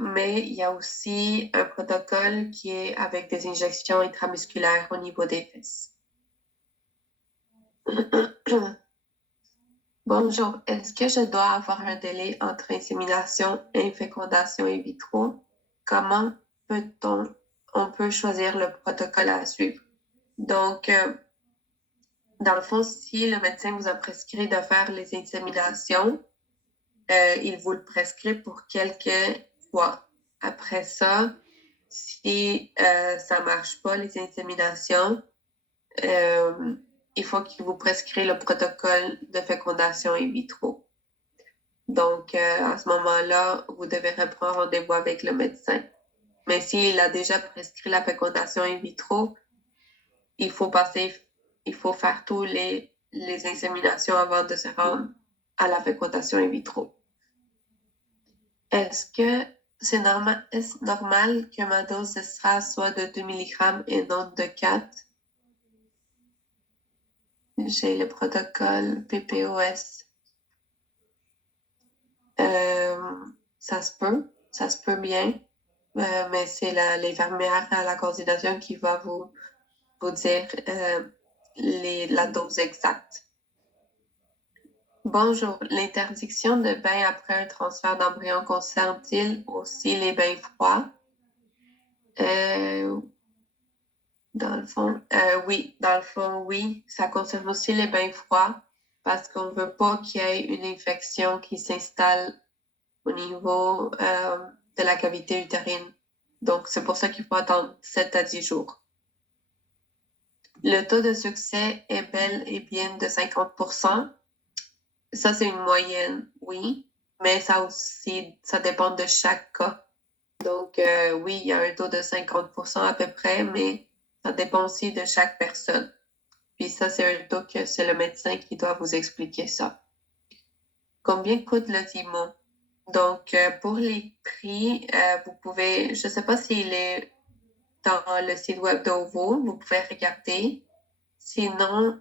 Mais il y a aussi un protocole qui est avec des injections intramusculaires au niveau des fesses. Bonjour, est-ce que je dois avoir un délai entre insémination et fécondation in vitro? Comment on peut choisir le protocole à suivre? Donc, dans le fond, si le médecin vous a prescrit de faire les inséminations, il vous le prescrit pour quelques fois. Après ça, si ça ne marche pas, les inséminations, il faut qu'il vous prescrit le protocole de fécondation in vitro. Donc, à ce moment-là, vous devez reprendre rendez-vous avec le médecin. Mais s'il a déjà prescrit la fécondation in vitro, il faut faire tous les inséminations avant de se rendre à la fécondation in vitro. Est-ce que est-ce normal que ma dose d'estrade soit de 2 mg et non de 4? J'ai le protocole PPOS. Ça se peut bien, mais c'est l'infirmière à la coordination qui va vous dire la dose exacte. Bonjour, l'interdiction de bain après un transfert d'embryon concerne-t-il aussi les bains froids? Dans le fond, oui. Ça concerne aussi les bains froids parce qu'on ne veut pas qu'il y ait une infection qui s'installe au niveau de la cavité utérine. Donc, c'est pour ça qu'il faut attendre 7 à 10 jours. Le taux de succès est bel et bien de 50%. Ça, c'est une moyenne, oui, mais ça dépend de chaque cas. Donc, oui, il y a un taux de 50% à peu près, mais ça dépend aussi de chaque personne. Puis ça, c'est un taux que c'est le médecin qui doit vous expliquer ça. Combien coûte le Zimo? Donc, pour les prix, vous pouvez, je ne sais pas s'il est dans le site web d'OVO, vous pouvez regarder. Sinon,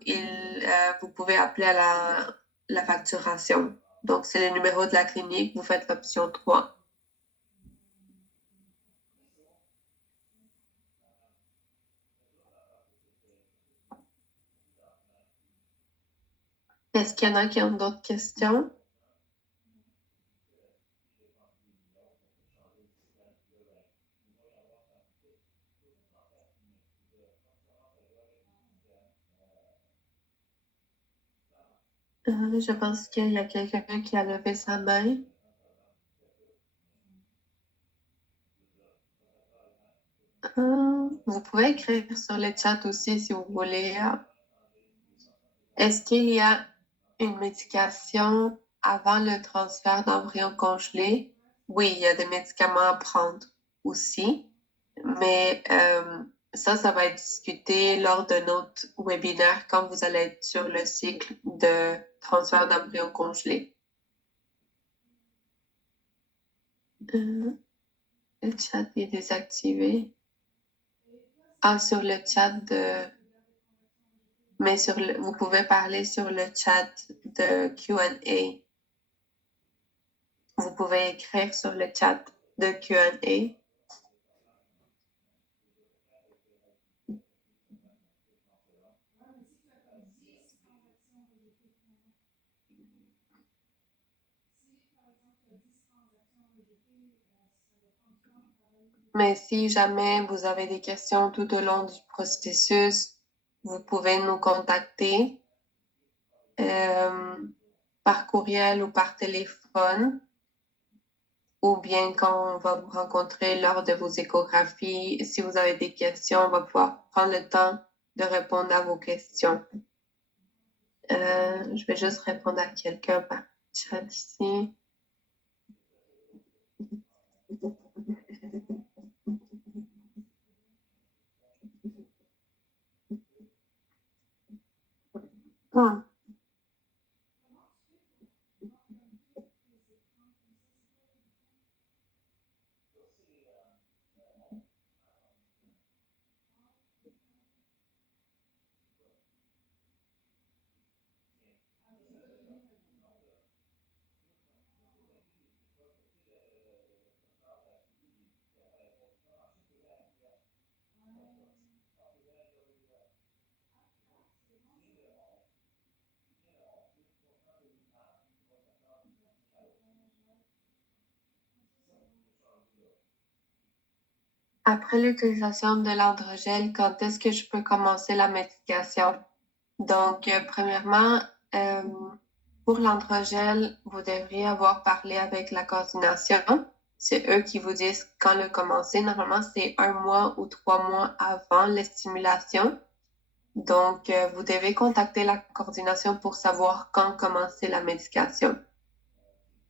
vous pouvez appeler à la facturation. Donc, c'est le numéro de la clinique, vous faites l'option 3. Est-ce qu'il y en a qui ont d'autres questions? Je pense qu'il y a quelqu'un qui a levé sa main. Vous pouvez écrire sur le chat aussi si vous voulez. Est-ce qu'il y a une médication avant le transfert d'embryon congelé? Oui, il y a des médicaments à prendre aussi, mais ça va être discuté lors de notre webinaire quand vous allez être sur le cycle de transfert d'embryon congelé. Le chat est désactivé. Ah, sur le chat de... Mais vous pouvez parler sur le chat de Q&A. Vous pouvez écrire sur le chat de Q&A. Mais si jamais vous avez des questions tout au long du processus, vous pouvez nous contacter par courriel ou par téléphone, ou bien quand on va vous rencontrer lors de vos échographies. Si vous avez des questions, on va pouvoir prendre le temps de répondre à vos questions. Je vais juste répondre à quelqu'un par chat ici. Après l'utilisation de l'androgel, quand est-ce que je peux commencer la médication? Donc, premièrement, pour l'androgel, vous devriez avoir parlé avec la coordination. C'est eux qui vous disent quand le commencer. Normalement, c'est 1 mois ou 3 mois avant les stimulations. Donc, vous devez contacter la coordination pour savoir quand commencer la médication.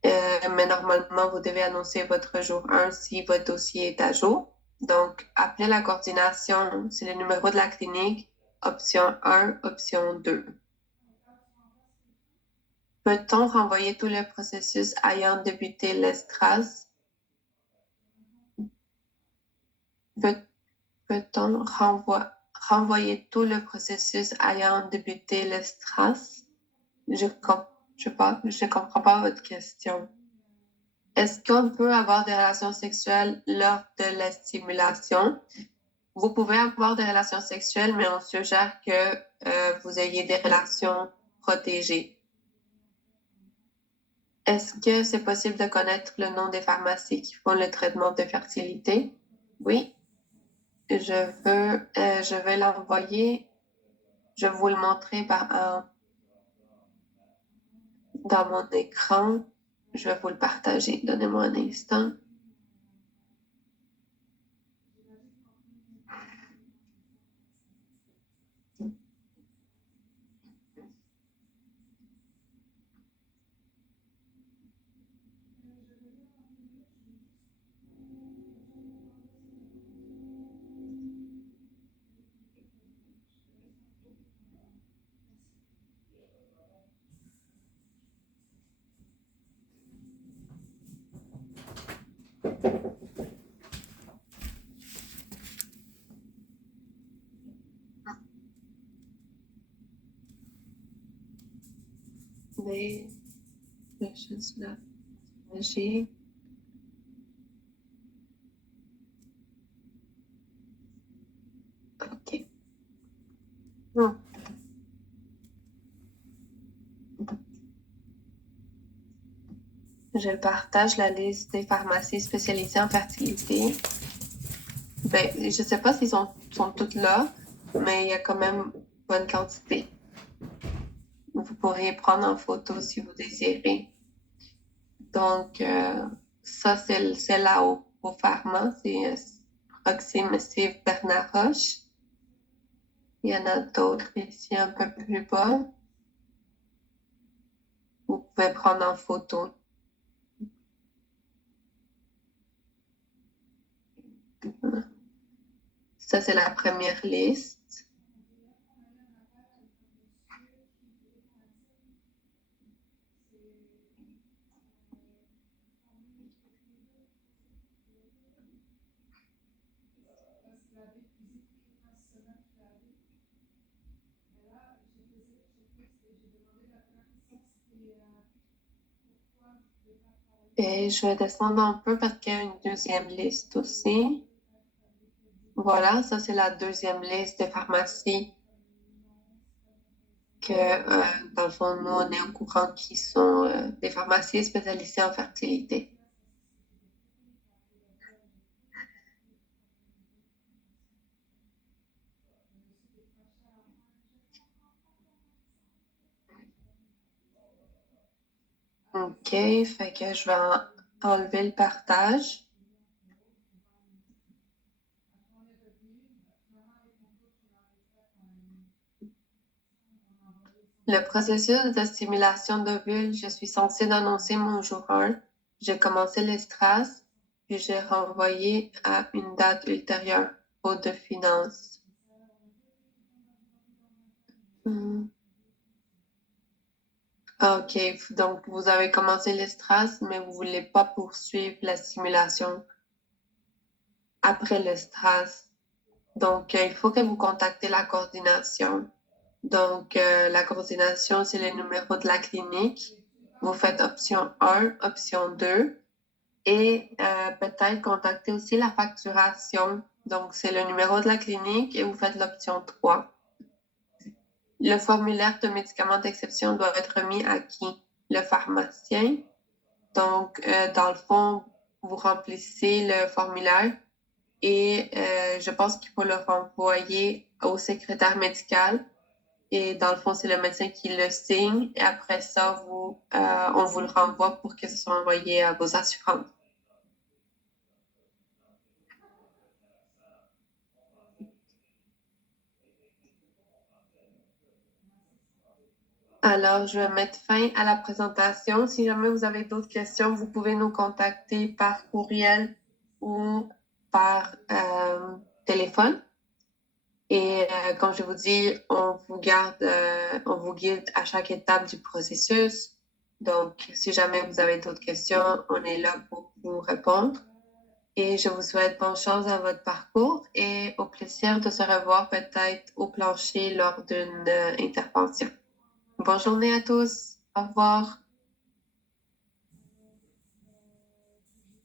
Mais normalement, vous devez annoncer votre jour 1 si votre dossier est à jour. Donc, appelez la coordination, c'est le numéro de la clinique, option 1, option 2. Peut-on renvoyer tout le processus ayant débuté l'estrace? Peut-on renvoyer tout le processus ayant débuté l'estrace? Je comprends pas votre question. Est-ce qu'on peut avoir des relations sexuelles lors de la stimulation? Vous pouvez avoir des relations sexuelles, mais on suggère que vous ayez des relations protégées. Est-ce que c'est possible de connaître le nom des pharmacies qui font le traitement de fertilité? Oui. Je vais l'envoyer. Je vais vous le montrer dans mon écran. Je vais vous le partager. Donnez-moi un instant. Mais je vais juste le partager. OK. Bon. Je partage la liste des pharmacies spécialisées en fertilité. Ben, je ne sais pas s'ils sont toutes là, mais il y a quand même une bonne quantité. Vous pourriez prendre en photo si vous désirez. Donc, ça, c'est là au pharma. C'est approximative Bernard Roche. Il y en a d'autres ici un peu plus bas. Vous pouvez prendre en photo. Ça, c'est la première liste. Et je vais descendre un peu parce qu'il y a une deuxième liste aussi. Voilà, ça c'est la deuxième liste des pharmacies que, dans le fond, nous, on est au courant qui sont des pharmacies spécialisées en fertilité. OK, fait que je vais enlever le partage. Le processus de stimulation d'ovules, je suis censée d'annoncer mon jour 1. J'ai commencé l'estrace, puis j'ai renvoyé à une date ultérieure, faute de finances. OK, donc vous avez commencé l'estrace, mais vous voulez pas poursuivre la stimulation après l'estrace. Donc, il faut que vous contactez la coordination. Donc, la coordination, c'est le numéro de la clinique. Vous faites option 1, option 2 et peut-être contacter aussi la facturation. Donc, c'est le numéro de la clinique et vous faites l'option 3. Le formulaire de médicaments d'exception doit être remis à qui? Le pharmacien. Donc, dans le fond, vous remplissez le formulaire et je pense qu'il faut le renvoyer au secrétaire médical. Et dans le fond, c'est le médecin qui le signe. Et après ça, on vous le renvoie pour que ce soit envoyé à vos assurances. Alors, je vais mettre fin à la présentation. Si jamais vous avez d'autres questions, vous pouvez nous contacter par courriel ou par téléphone. Et comme je vous dis, on vous guide à chaque étape du processus. Donc, si jamais vous avez d'autres questions, on est là pour vous répondre. Et je vous souhaite bonne chance dans votre parcours et au plaisir de se revoir peut-être au plancher lors d'une intervention. Bonne journée à tous. Au revoir.